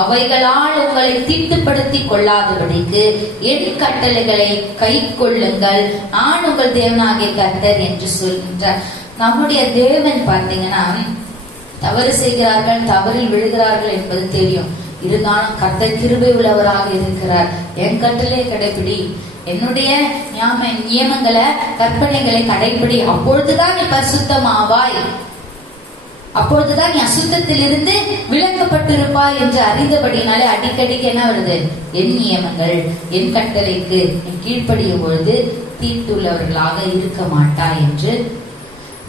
அவைகளால் உங்களை தீட்டுப்படுத்திக் கொள்ளாதபடிக்கு என் கட்டளைகளை கை கொள்ளுங்கள், நான் உங்கள் தேவனாகிய கர்த்தர் என்று சொல்கின்றார். நம்முடைய தேவன் பார்த்தீங்கன்னா, தவறு செய்கிறார்கள், தவறில் விழுகிறார்கள் என்பது தெரியும். இருந்தாலும் கர்த்தர் கிருபை உள்ளவராக இருக்கிறார். என் கட்டளை கடைபிடி, என்னுடைய நியமங்களை கற்பனைகளை கடைபிடி, அப்பொழுதுதான் நீ பரிசுத்தமாவாய், அப்பொழுதுதான் நீ அசுத்தத்தில் இருந்து விலக்கப்பட்டிருப்பாய் என்று அறிந்தபடினாலே அடிக்கடிக்கு என்ன வருது? என் நியமங்கள் என் கட்டளைக்கு நீ கீழ்ப்படியும் பொழுது தீட்டுள்ளவர்களாக இருக்க மாட்டாய் என்று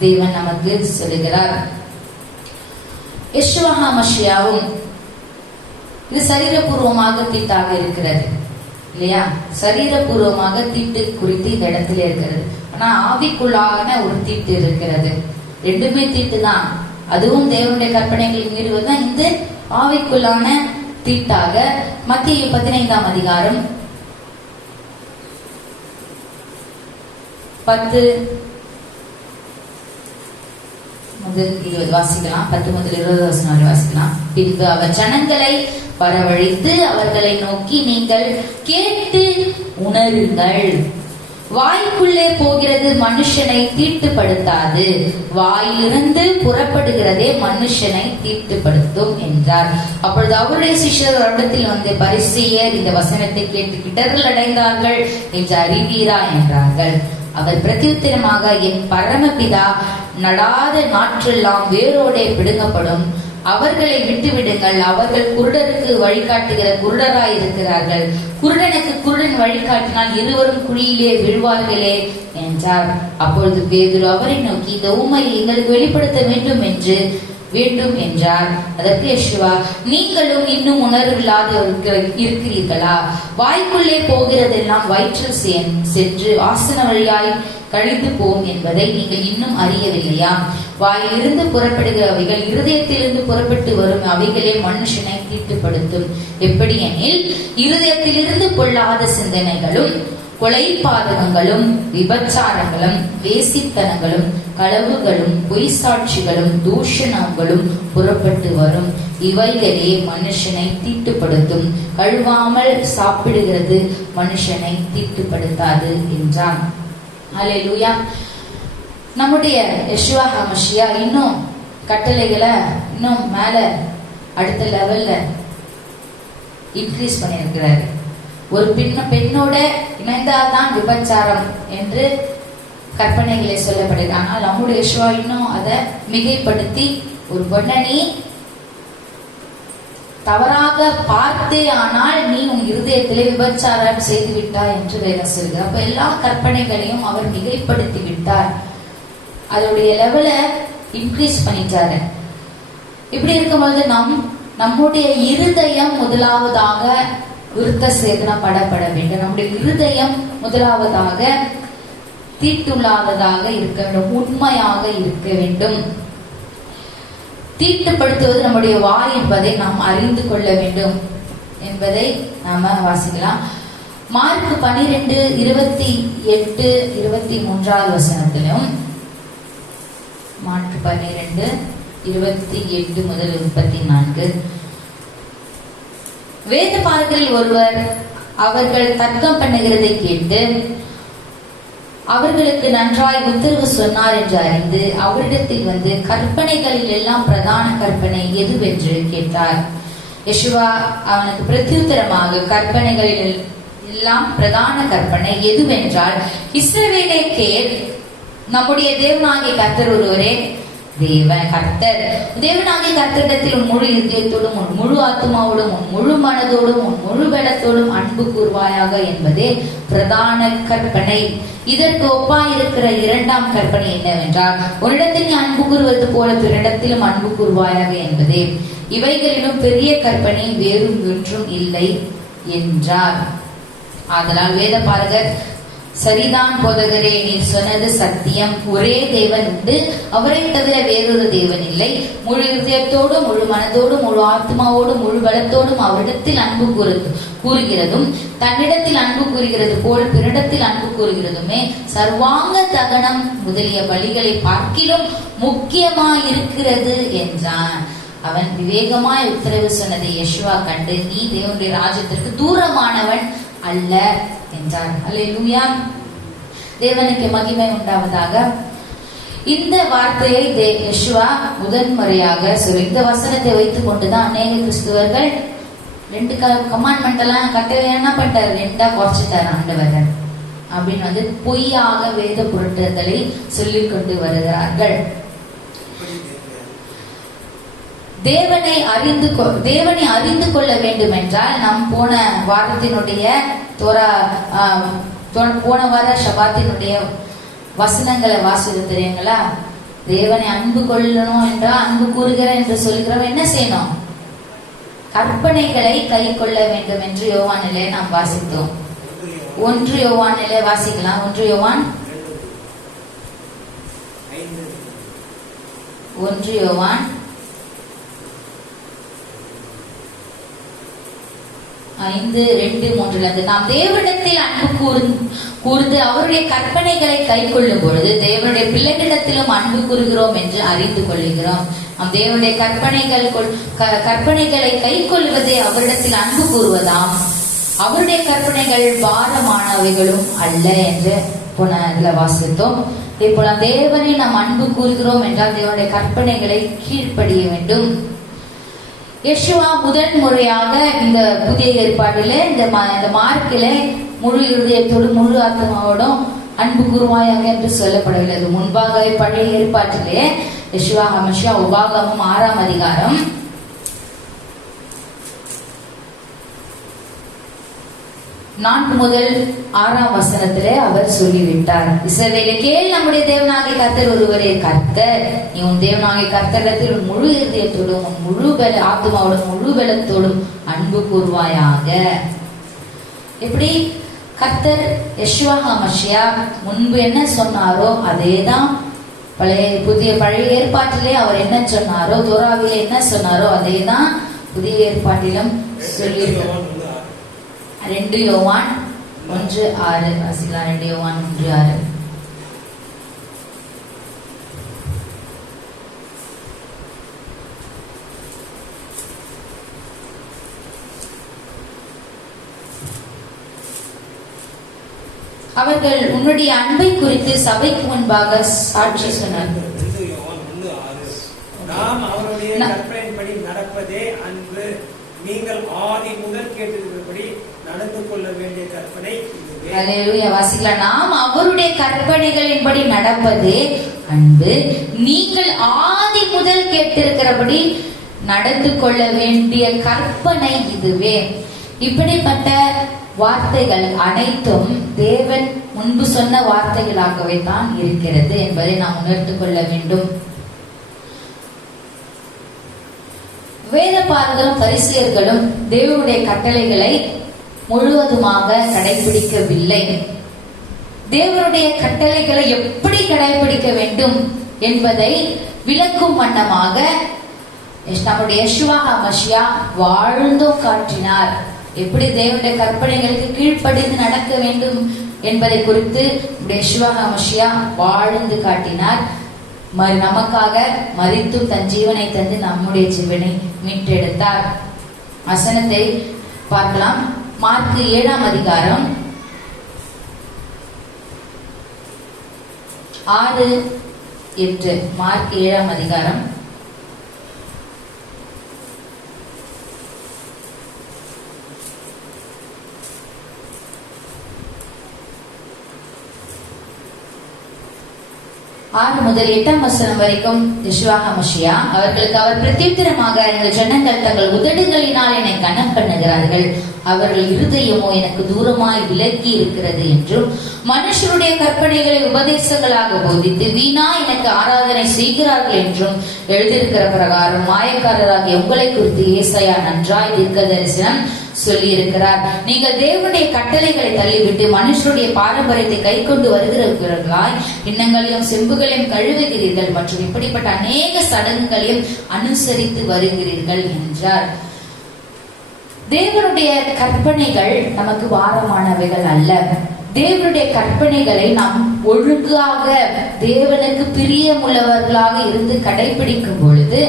தேவன் நமக்கு சொல்லுகிறார். யெஷுவா மஷியாவும் இது சரீரபூர்வமாக தீட்டாக இருக்கிறது இல்லையா? சரீரபூர்வமாக தீட்டு குறித்து இந்த இடத்துல இருக்கிறது. ஆனா ஆவிக்குள்ளான ஒரு தீட்டு இருக்கிறது. ரெண்டுமே தீட்டு தான். அதுவும் தேவனுடைய கற்பனைகள் மீறுவதுதான் இந்த ஆவிக்குள்ளான தீட்டாக மத்தேயு 15 அதிகாரம் 10 முதல் 20 வாசிக்கலாம். 10 முதல் 20 வசனம் வரை வாசிக்கலாம். பின்பு அவர் ஜனங்களை வரவழைத்து அவர்களை நோக்கி, நீங்கள் கேட்டு உணருங்கள். வாய்க்குள்ளே போகிறது மனுஷனை தீட்டுப்படுத்தாது, வாயிலிருந்து புறப்படுகிறதே மனுஷனை தீட்டுப்படுத்தும் என்றார். அப்பொழுது அவருடைய சிஷ்யர் இடத்தில் வந்து, பரிசேயர் இந்த வசனத்தை கேட்டு இடறல் அடைந்தார்கள் என்று அறிவீரா என்றார்கள். அவர் பிரத்யுத்தரமாக, என் பரமபிதா நடாத நாற்றெல்லாம் வேரோடே பிடுங்கப்படும், அவர்களை விட்டுவிடுங்கள். அவர்கள் குருடருக்கு வழிகாட்டுகிற குருடராய் இருக்கிறார்கள். குருடனுக்கு குருடன் வழிகாட்டினால் இருவரும் குழியிலே விழுவார்களே என்றார். அப்பொழுது பேதுரு அவரை நோக்கி, இந்த உண்மையை எங்களுக்கு வெளிப்படுத்த வேண்டும் என்றார். அதற்கு யேசுவா, நீங்களும் இன்னும் உணர்வில்லாத இருக்கிறீர்களா? வாய்க்குள்ளே போகிறதெல்லாம் வயிற்றில் சென்று ஆசன வழியாய் கழித்து போம் என்பதை நீங்கள் இன்னும் அறியவில்லையா? வாயிலிருந்து புறப்படுகிறவைகள் இருதயத்திலிருந்து புறப்பட்டு வரும் அவைகளே மனுஷனை தீட்டுப்படுத்தும். எப்படி எனில், இருதயத்திலிருந்து பொல்லாத சிந்தனைகளும், கொலைபாதகங்களும், விபச்சாரங்களும், வேசித்தனங்களும், களவுகளும், பொய் சாட்சிகளும், தூஷணங்களும் புறப்பட்டு வரும். இவைகளே மனுஷனை தீட்டுப்படுத்தும். கழுவாமல் சாப்பிடுகிறது மனுஷனை தீட்டுப்படுத்தாது என்றான். அல்லேலூயா. நம்முடைய யெஷுவா ஹமஷியா இன்னும் கட்டளைகளை இன்னும் மேல அடுத்த லெவல்ல இன்க்ரீஸ் பண்ணியிருக்கிறாரு. ஒரு பெண்ணோட இணைந்தால்தான் விபச்சாரம் என்று கற்பனைகளை சொல்லப்படுகிறது. ஆனால் நம்முடைய யெஷுவா இன்னும் அதை மிகைப்படுத்தி, ஒரு பெண்ணை தவறாக பார்த்தே ஆனால் நீ உன் இருதயத்திலே விபச்சாரம் செய்து விட்டாய் என்று வேதம் சொல்கிறார். அப்ப எல்லா கற்பனைகளையும் அவர் மிகைப்படுத்தி விட்டார். அதோடைய லெவலை இன்க்ரீஸ் பண்ணிட்டாரு. இப்படி இருக்கும்போது நம்முடைய இருதயம் முதலாவதாக விருத்த சேதனப்படப்பட வேண்டும். நம்முடைய இருதயம் முதலாவதாக தீட்டுள்ளாததாக இருக்க வேண்டும், உண்மையாக இருக்க வேண்டும். தீட்டுப்படுத்துவது நம்முடைய வாய் என்பதை நாம் அறிந்து கொள்ள வேண்டும் என்பதை நாம வாசிக்கலாம். மார்க் 12:28-23 வசனத்திலும், மார்க் 12:28 முதல் 34, வேதபாரகரில் ஒருவர் அவர்கள் தர்க்கம் பண்ணுகிறதை கேட்டு அவர்களுக்கு நன்றாய் உத்தரவு சொன்னார் என்று அறிந்து அவரிடத்தில் வந்து, கற்பனைகளில் எல்லாம் பிரதான கற்பனை எதுவென்று கேட்டார். யெஷுவா அவனுக்கு பிரத்யுத்தரமாக, கற்பனைகளில் எல்லாம் பிரதான கற்பனை எதுவென்றால், இஸ்ரவேலே கேள், நம்முடைய தேவனாகிய கர்த்தர் ஒருவரே கர்த்தர். தேவனாகிய கர்த்தரிடத்தில் உன் முழு இதயத்தோடும், உன் முழு ஆத்மாவோடும், உன் முழு மனதோடும், உன் முழு பலத்தோடும் அன்பு கூர்வாயாக என்பதே பிரதான கற்பனை. இதற்கு ஒப்பாயிருக்கிற இரண்டாம் கற்பனை என்னவென்றால், உன்னிடத்தில் நீ அன்பு கூறுவது போல பிறனிடத்திலும் அன்பு கூர்வாயாக என்பதே. இவைகளிலும் பெரிய கற்பனை வேறு ஒன்றும் இல்லை என்றார். ஆதலால் வேதபாரகர், சரிதான் போதகரே, நீர் சொன்னது சத்தியம். ஒரே தேவன் உண்டு, அவரை தவிர வேறொரு தேவன் இல்லை. முழு இதயத்தோடும், முழு மனதோடும், முழு ஆத்மாவோடும், முழு பலத்தோடும் அவரிடத்தில் அன்பு கூறுகிறதும், தன்னிடத்தில் அன்பு கூறுகிறது போல் பிறனிடத்தில் அன்பு கூறுகிறதுமே சர்வாங்க தகனம் முதலிய பலிகளை பார்க்கிலும் முக்கியமாயிருக்கிறது என்றான். அவன் விவேகமாய் உத்தரவு சொன்னதை யெஷுவா கண்டு, நீ தேவனுடைய ராஜ்யத்திற்கு தூரமானவன் அல்ல என்றார். அல்லேலூயா. தேவனுக்கு மகிமை உண்டாவதாக. இந்த வார்த்தையை யெஷுவா முதன்முறையாக சொல்லி, இந்த வசனத்தை வைத்துக் கொண்டுதான் அநேக கிறிஸ்துவர்கள் 2 கமாண்ட்மெண்ட் எல்லாம் கட்டளை என்ன பண்ணிட்டாரு, 2 குறைச்சிட்டாரு ஆண்டவர் அப்படின்னு வந்து பொய்யாக வேத புரட்டுதலை சொல்லிக் கொண்டு வருகிறார்கள். தேவனை அறிந்து கொள்ள வேண்டும் என்றால், நாம் போன வாரத்தினுடைய போன வார ஷபாத்தினுடைய வசனங்களை வாசித்து தெரியுங்களா? தேவனை அன்பு கொள்ளணும் என்றால், அன்பு கூறுகிற என்று சொல்கிறவன் என்ன செய்யணும்? கற்பனைகளை கை கொள்ள வேண்டும் என்று யோவானிலே நாம் வாசித்தோம். 1 யோவானிலே வாசிக்கலாம். 1 யோவான் 5 5:2-3 நாம் தேவனிடத்தில் அன்பு கூர்ந்து அவருடைய கற்பனைகளை கை கொள்ளும் பொழுது தேவனுடைய பிள்ளைகளிடத்திலும் அன்பு கூறுகிறோம் என்று அறிந்து கொள்கிறோம். நாம் தேவனுடைய கற்பனைகளை கை கொள்வதே அவரிடத்தில் அன்பு கூறுவதாம். அவருடைய கற்பனைகள் பாரமானவைகளும் அல்ல என்று போன வாசித்தோம். இப்போ நாம் தேவனை நாம் அன்பு கூறுகிறோம் என்றால் தேவனுடைய கற்பனைகளை கீழ்ப்படிய வேண்டும். யெஷுவா முதல் முறையாக இந்த புதிய ஏற்பாட்டிலே இந்த மார்க்கிலே முழு இருதயத்தோடு முழு ஆத்மாவோடும் அன்பு கூறுவாயாக என்று சொல்லப்படவில்லை. முன்பாக பழைய ஏற்பாட்டிலே யெஷுவா ஹமஷியா உபாகமம் 6ஆம் அதிகாரம் 4 முதல் 6ஆம் வசனத்திலே அவர் சொல்லிவிட்டார், இஸ்ரவேலே கேள், நம்முடைய தேவனாகிய கர்த்தர் ஒருவரே கர்த்தர். நீ உன் தேவனாகிய கர்த்தரிடத்தில் உன் முழு இருதயத்தோடும் உன் முழு ஆத்மாவோடும் முழு பலத்தோடும் அன்பு கூறுவாயாக. எப்படி கர்த்தர் யெஷுவா ஹமஷியா முன்பு என்ன சொன்னாரோ அதேதான் பழைய ஏற்பாட்டிலே அவர் என்ன சொன்னாரோ, தோராவிலே என்ன சொன்னாரோ அதேதான் புதிய ஏற்பாட்டிலும் சொல்லியிருக்கிறார். 2 யோவான் 1:6 வாசிக்கலாம். 2 யோவான் 1:6. அவர்கள் உன்னுடைய அன்பை குறித்து சபைக்கு முன்பாக சாட்சி சொன்னார்கள். நாம் அவருடைய கற்பனையின்படி நடப்பதே அன்பு. நீங்கள் ஆதி முதல் கேட்டிருக்கிறபடி நடந்து கொள்ள வேண்டிய கற்பனை இதுவே. அல்லேலூயா. வாசிக்கலாம். நாம் அவருடைய கற்பனைகளின்படி நடப்பதே அன்பு. நீங்கள் ஆதி முதல் கேட்டிருக்கிறபடி நடந்து கொள்ள வேண்டிய கற்பனை இதுவே. இப்படிப்பட்ட வார்த்தைகள் அனைத்தும் தேவன் முன்பு சொன்ன வார்த்தைகளாகவே தான் இருக்கிறது என்பதை நாம் உணர்ந்து கொள்ள வேண்டும். வேதபாரகரும் பரிசேயர்களும் தேவனுடைய கட்டளைகளை முழுவதுமாக கடைபிடிக்கவில்லை. தேவனுடைய கட்டளைகளை எப்படி கடைபிடிக்க வேண்டும் என்பதை விளக்கும் வண்ணமாக நம்முடைய யெஷுவா ஹமஷியா வாழ்ந்தும் காட்டினார். எப்படி தேவனுடைய கற்பனைகளுக்கு கீழ்ப்படிந்து நடக்க வேண்டும் என்பதை குறித்து யெஷுவா ஹமஷியா வாழ்ந்து காட்டினார். நமக்காக மரித்தும் தன் ஜீவனை தந்து நம்முடைய ஜீவனை மீட்டெடுத்தார். வசனத்தை பார்க்கலாம். மார்க் 7ஆம் அதிகாரம் 6-8. மார்க் 7ஆம் அதிகாரம் 6 முதல் 8ஆம் வசனம் வரைக்கும் யெஷுவா ஹமஷியா அவர்களுக்கு அவர் பிரத்யுத்தரமாக, எங்கள் ஜனங்கள் தங்கள் உதடுகளினால் என்னை கனம் பண்ணுகிறார்கள், அவர்கள் இருதயமோ எனக்கு தூரமாய் விலகி இருக்கிறது என்றும், மனுஷருடைய கற்பனைகளை உபதேசங்களாக போதித்து வீணா எனக்கு ஆராதனை செய்கிறார்கள் என்றும் எழுதியிருக்கிற பிரகாரம் மாயக்காரராகிய உங்களை குறித்து ஏசாயா நன்றாய் தீர்க்க தரிசனம் சொல்லி இருக்கிறார். நீங்கள் தேவனுடைய கட்டளைகளை தள்ளிவிட்டு மனுஷருடைய பாரம்பரியத்தை கை கொண்டு வருகிறவர்களாய் பின்னங்களையும் செம்புகளையும் கழுவுகிறீர்கள் மற்றும் இப்படிப்பட்ட அநேக சடங்குகளையும் அனுசரித்து வருகிறீர்கள் என்றார். தேவனுடைய கற்பனைகள் நமக்கு பாரமானவைகள் அல்ல. தேவனுடைய கற்பனைகளை நாம் ஒழுங்காக தேவனுக்கு பிரியமுள்ளவர்களாக இருந்து கடைபிடிக்கும் பொழுது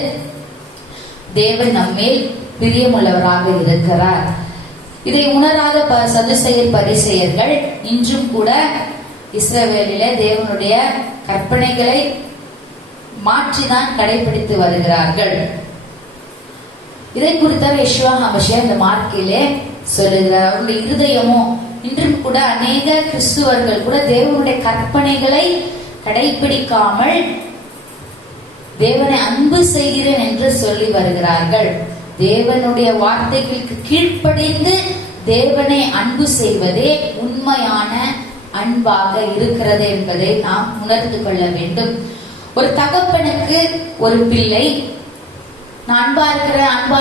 தேவன் நம்மேல் பிரியமுள்ளவராக இருக்கிறார். இதை உணராத சதுசேயர் பரிசேயர்கள் இன்றும் கூட இஸ்ரவேலிலே தேவனுடைய கற்பனைகளை மாற்றிதான் கடைபிடித்து வருகிறார்கள். இதை குறித்த யெஷுவா ஹமஷியா இந்த மார்க்கிலே சொல்லுகிறார். அவருடைய இருதயமும் இன்றும் கூட அநேக கிறிஸ்துவர்கள் கூட தேவனுடைய கற்பனைகளை கடைபிடிக்காமல் தேவனை அன்பு செய்கிறேன் என்று சொல்லி வருகிறார்கள். தேவனுடைய வார்த்தைகளுக்கு கீழ்ப்படிந்து தேவனை அன்பு செய்வதே உண்மையான அன்பாக இருக்கிறது என்பதை நாம் உணர்ந்து கொள்ள வேண்டும். ஒரு தகப்பனுக்கு ஒரு பிள்ளை நான் அன்பா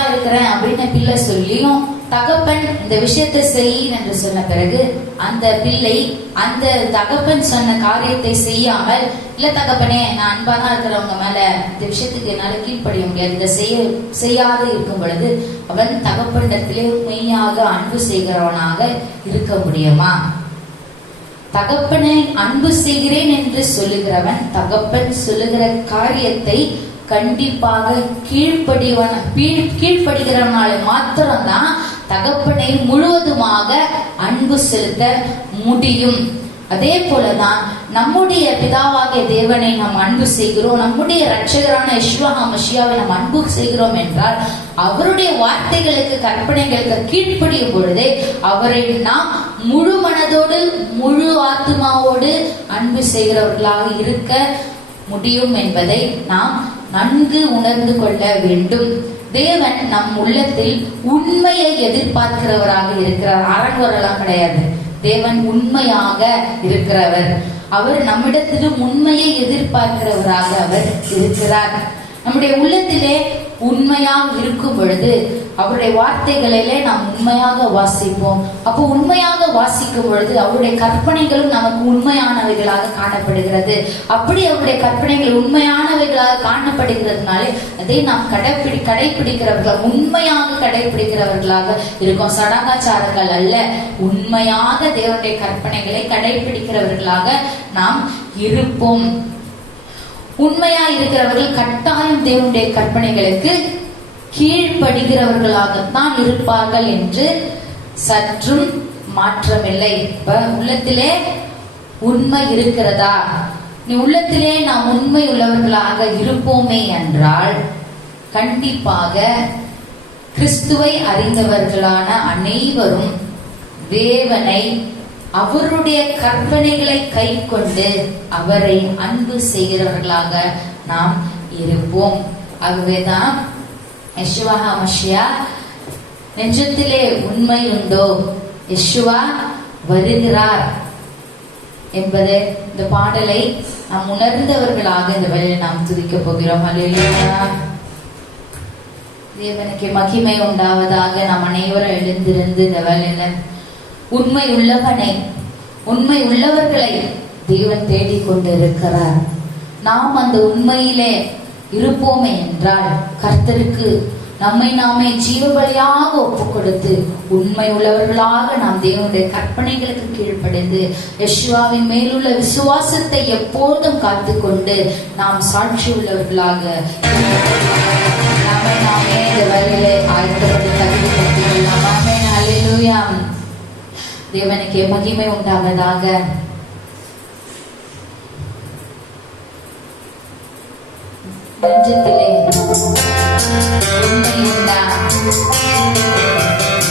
இருக்கிறேன் அப்படின்னு பிள்ளை சொல்லியும் தகப்பன் இந்த விஷயத்தை செய் என்று சொன்ன பிறகு அந்த பிள்ளை அந்த தகப்பன் சொன்ன காரியத்தை செய்யாமல் இல்ல தகப்பனே, நான் அன்பா தான் இருக்கிறவங்க மேல இந்த விஷயத்துக்கு என்னால கீழ்ப்படிய முடியாது, இதை செய்யாது இருக்கும் பொழுது அவன் தகப்பனிடத்திலே மெய்யாக அன்பு செய்கிறவனாக இருக்க முடியுமா? தகப்பனை அன்பு செய்கிறேன் என்று சொல்லுகிறவன் தகப்பன் சொல்லுகிற காரியத்தை கண்டிப்பாக கீழ்ப்படுகிறவனால மாத்திரம்தான் தகப்பனை முழுவதுமாக அன்பு செலுத்த முடியும். அதே போலதான் நம்முடைய பிதாவாகிய தேவனை நாம் அன்பு செய்கிறோம், நம்முடைய இரட்சகரான யெஷுவா மஷியாவை நாம் அன்பு செய்கிறோம் என்றால் அவருடைய வார்த்தைகளுக்கு கற்பனைகளுக்கு கீழ்ப்படியும் பொழுதே அவரை நாம் முழு மனதோடு முழு ஆத்மாவோடு அன்பு செய்கிறவர்களாக இருக்க முடியும் என்பதை நாம் நன்கு உணர்ந்து கொள்ள வேண்டும். தேவன் நம் உள்ளத்தில் உண்மையை எதிர்பார்க்கிறவராக இருக்கிறார். அரண்வரெல்லாம் கிடையாது. தேவன் உண்மையாக இருக்கிறவர். அவர் நம்மிடத்திலும் உண்மையை எதிர்பார்க்கிறவராக அவர் இருக்கிறார். நம்முடைய உள்ளத்திலே உண்மையாக இருக்கும் பொழுது அவருடைய வார்த்தைகளிலே நாம் உண்மையாக வாசிப்போம். அப்போ உண்மையாக வாசிக்கும் பொழுது அவருடைய கற்பனைகளும் நமக்கு உண்மையானவைகளாக காணப்படுகிறது. அப்படி அவருடைய கற்பனைகள் உண்மையானவைகளாக காணப்படுகிறதுனாலே அதை நாம் கடைபிடிக்கிறவர்கள் உண்மையாக கடைபிடிக்கிறவர்களாக இருக்கும். சடங்காச்சாரங்கள் அல்ல, உண்மையாக தேவனுடைய கற்பனைகளை கடைபிடிக்கிறவர்களாக நாம் இருப்போம். உண்மையா இருக்கிறவர்கள் கட்டாயம் தேவனுடைய கற்பனைகளுக்கு கீழ்ப்படுகிறவர்களாகத்தான் இருப்பார்கள் என்று சற்றும் மாற்றமில்லை. உள்ளத்திலே உண்மை இருக்கிறதா? நீ உள்ளத்திலே நாம் உண்மை உள்ளவர்களாக இருப்போமே என்றால் கண்டிப்பாக கிறிஸ்துவை அறிந்தவர்களான அனைவரும் தேவனை அவருடைய கற்பனைகளை கை கொண்டு அவரை அன்பு செய்கிறவர்களாக நாம் இருப்போம். ஆகவேதான் யெஷுவா மஷியா நெஞ்சத்திலே உண்மை உண்டோ, யெஷுவா வருகிறார் என்பது இந்த பாடலை நாம் உணர்ந்தவர்களாக இந்த வேளையை நாம் துதிக்க போகிறோம். அல்லேலூயா. தேவனுக்கு மகிமை உண்டாவதாக. நாம் அனைவரும் எழுந்திருந்து இந்த வேளையில உண்மை உள்ளவனை உண்மை உள்ளவர்களை தேவன் தேடிக்கொண்டிருக்கிறார். நாம் அந்த உண்மையிலே இருப்போமே என்றால் கர்த்தருக்கு நம்மை நாமே ஜீவபலியாக ஒப்பு கொடுத்து உண்மை உள்ளவர்களாக நாம் தேவனுடைய கற்பனைகளுக்கு கீழ்ப்படிந்து யெஷுவாவின் மேலுள்ள விசுவாசத்தை எப்போதும் காத்துக்கொண்டு நாம் சாட்சி உள்ளவர்களாக நம்மை நாமே இந்த வழியிலே ஆயத்தப்பட்டு தகுதிப்படுத்திக் கொள்ளலாம். ஆமென். அல்லேலூயா. தேவனுக்கு மகிமை உண்டாவதாக. நெஞ்சத்திலே உண்மை உண்டா?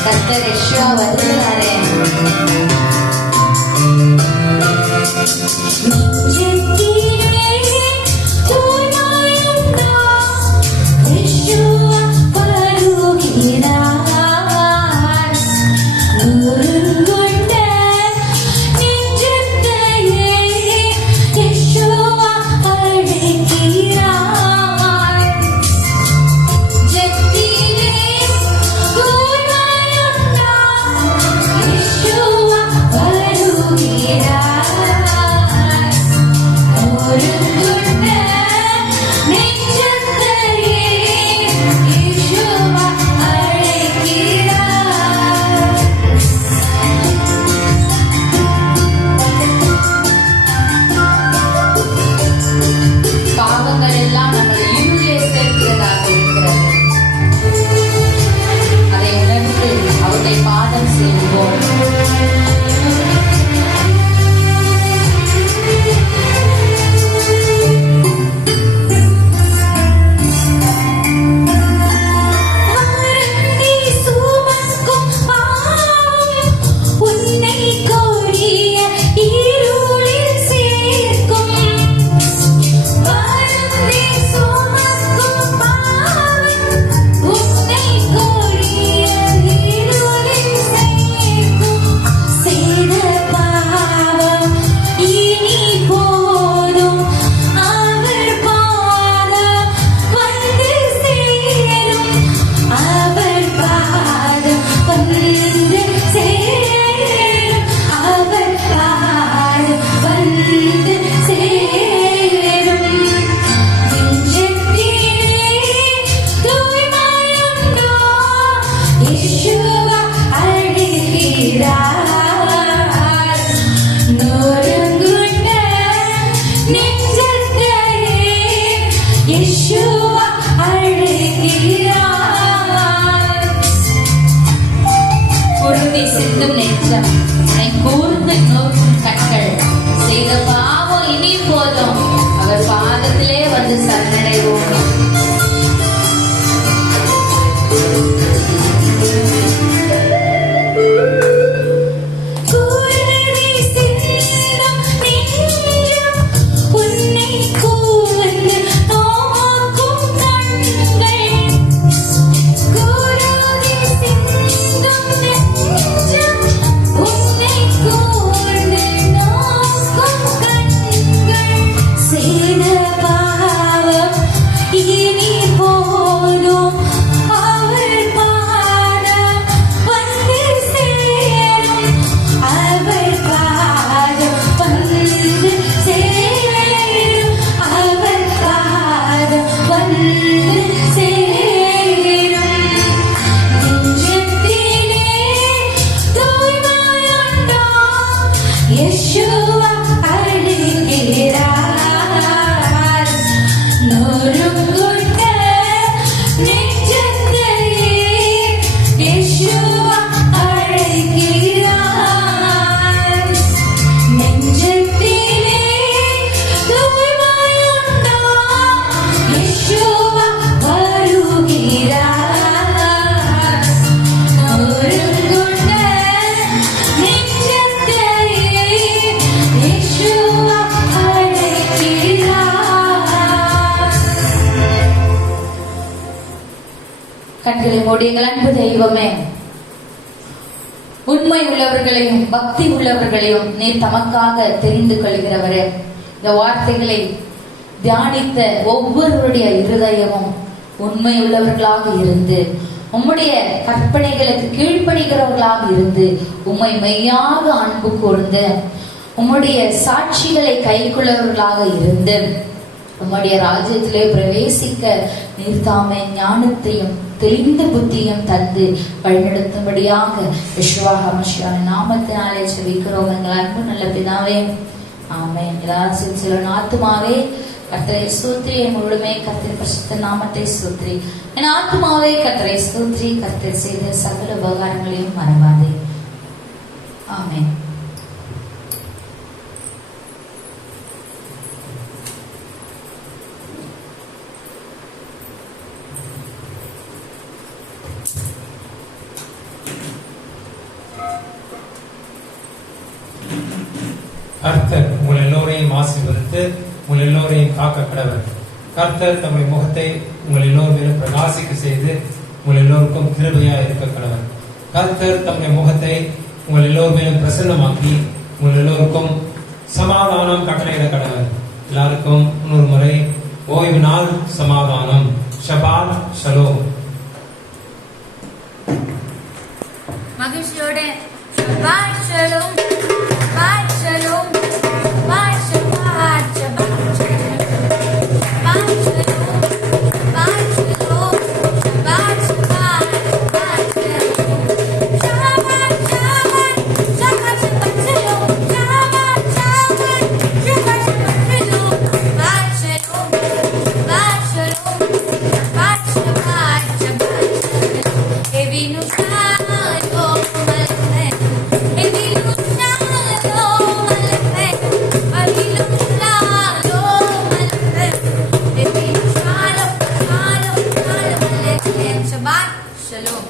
கர்த்தர் யெஷுவா வருகிறாரே. நெஞ்சம் உன்னை கூர்ந்து நோக்கும் கண்கள் செய்த பாவம் இனி போதும் அவர் பாதத்திலே வந்து சரணடைவோம். கண்களை மூடிய அன்பு தெய்வமே, உண்மை உள்ளவர்களையும் பக்தி உள்ளவர்களையும் நீர் தமக்காக தெரிந்து கொள்கிறவரே, இந்த வார்த்தைகளை தியானித்த ஒவ்வொருவருடைய இருதயமும் உண்மை உள்ளவர்களாக இருந்து உம்முடைய கற்பனைகளுக்கு கீழ்ப்படுகிறவர்களாக இருந்து உம்மை மெய்யாக அன்பு கூர்ந்து உம்முடைய சாட்சிகளை கைக்கொள்ளவர்களாக இருந்து உம்முடைய ராஜ்யத்திலே பிரவேசிக்க நீர் தாமே ஞானத்தையும் தெளிந்த புத்தியும் தந்து வழிநடத்தும்படியாக யெகோவா ஹமஷியான நாமத்தினாலே ஜெபிக்கிறோம் எங்கள் அன்பு நல்ல பிதாவே, ஆமென். எல்லாரும் சில ஆத்துமாவே கர்த்தரை ஸ்தோத்திரி, என் முழுமே கர்த்தர் பரிசுத்த நாமத்தை ஸ்தோத்திரி. என் ஆத்துமாவே கர்த்தரை ஸ்தோத்திரி, கர்த்தர் செய்த சகல உபகாரங்களையும் மறவாதே. ஆமென். கர்த்தர் உங்கள் எல்லோரையும் ஆசீர்வதித்து உங்கள் எல்லோரையும் காக்க கடவர். கர்த்தர் தம்முடைய முகத்தை உங்கள் எல்லோரும் பிரகாசிக்க செய்து உங்கள் எல்லோருக்கும் கிருபையா இருக்க கடவர். கர்த்தர் தம்முடைய முகத்தை உங்கள் எல்லோரும் பிரசன்னமாக்கி உங்கள் எல்லோருக்கும் சமாதானம் கட்டளையிட கடவர். எல்லாருக்கும் இன்னொரு முறை ஓய்வு நாள் சமாதானம். ஷபாத் ஷலோம். மகிழ்ச்சியோட ஷபாத் ஷலோம், ஷபாத் ஷலோம், ஷபாத் ஷபாத் ஷபாத் ஷலோம், ஷபாத் ஷலோம், ஷபாத் ஷலோம், ஷபாத் ஷபாத் ஷபாத் ஷலோம், ஷபாத் ஷபாத் ஷபாத் ஷபாத் ஷலோம், ஷபாத் ஷபாத் ஷபாத் ஷபாத் ஷலோம், ஷபாத் ஷலோம், ஷபாத் ஷலோம், ஷபாத் ஷபாத் ஷபாத் ஷலோம். எவினு ஷாலோ மல்மே, எவினு ஷாலோ மல்மே, எவினு ஷாலோ மல்மே, எவினு ஷாலோ ஷாலோ ஷாலோ மல்மே. ஷபாத் ஷலோம்.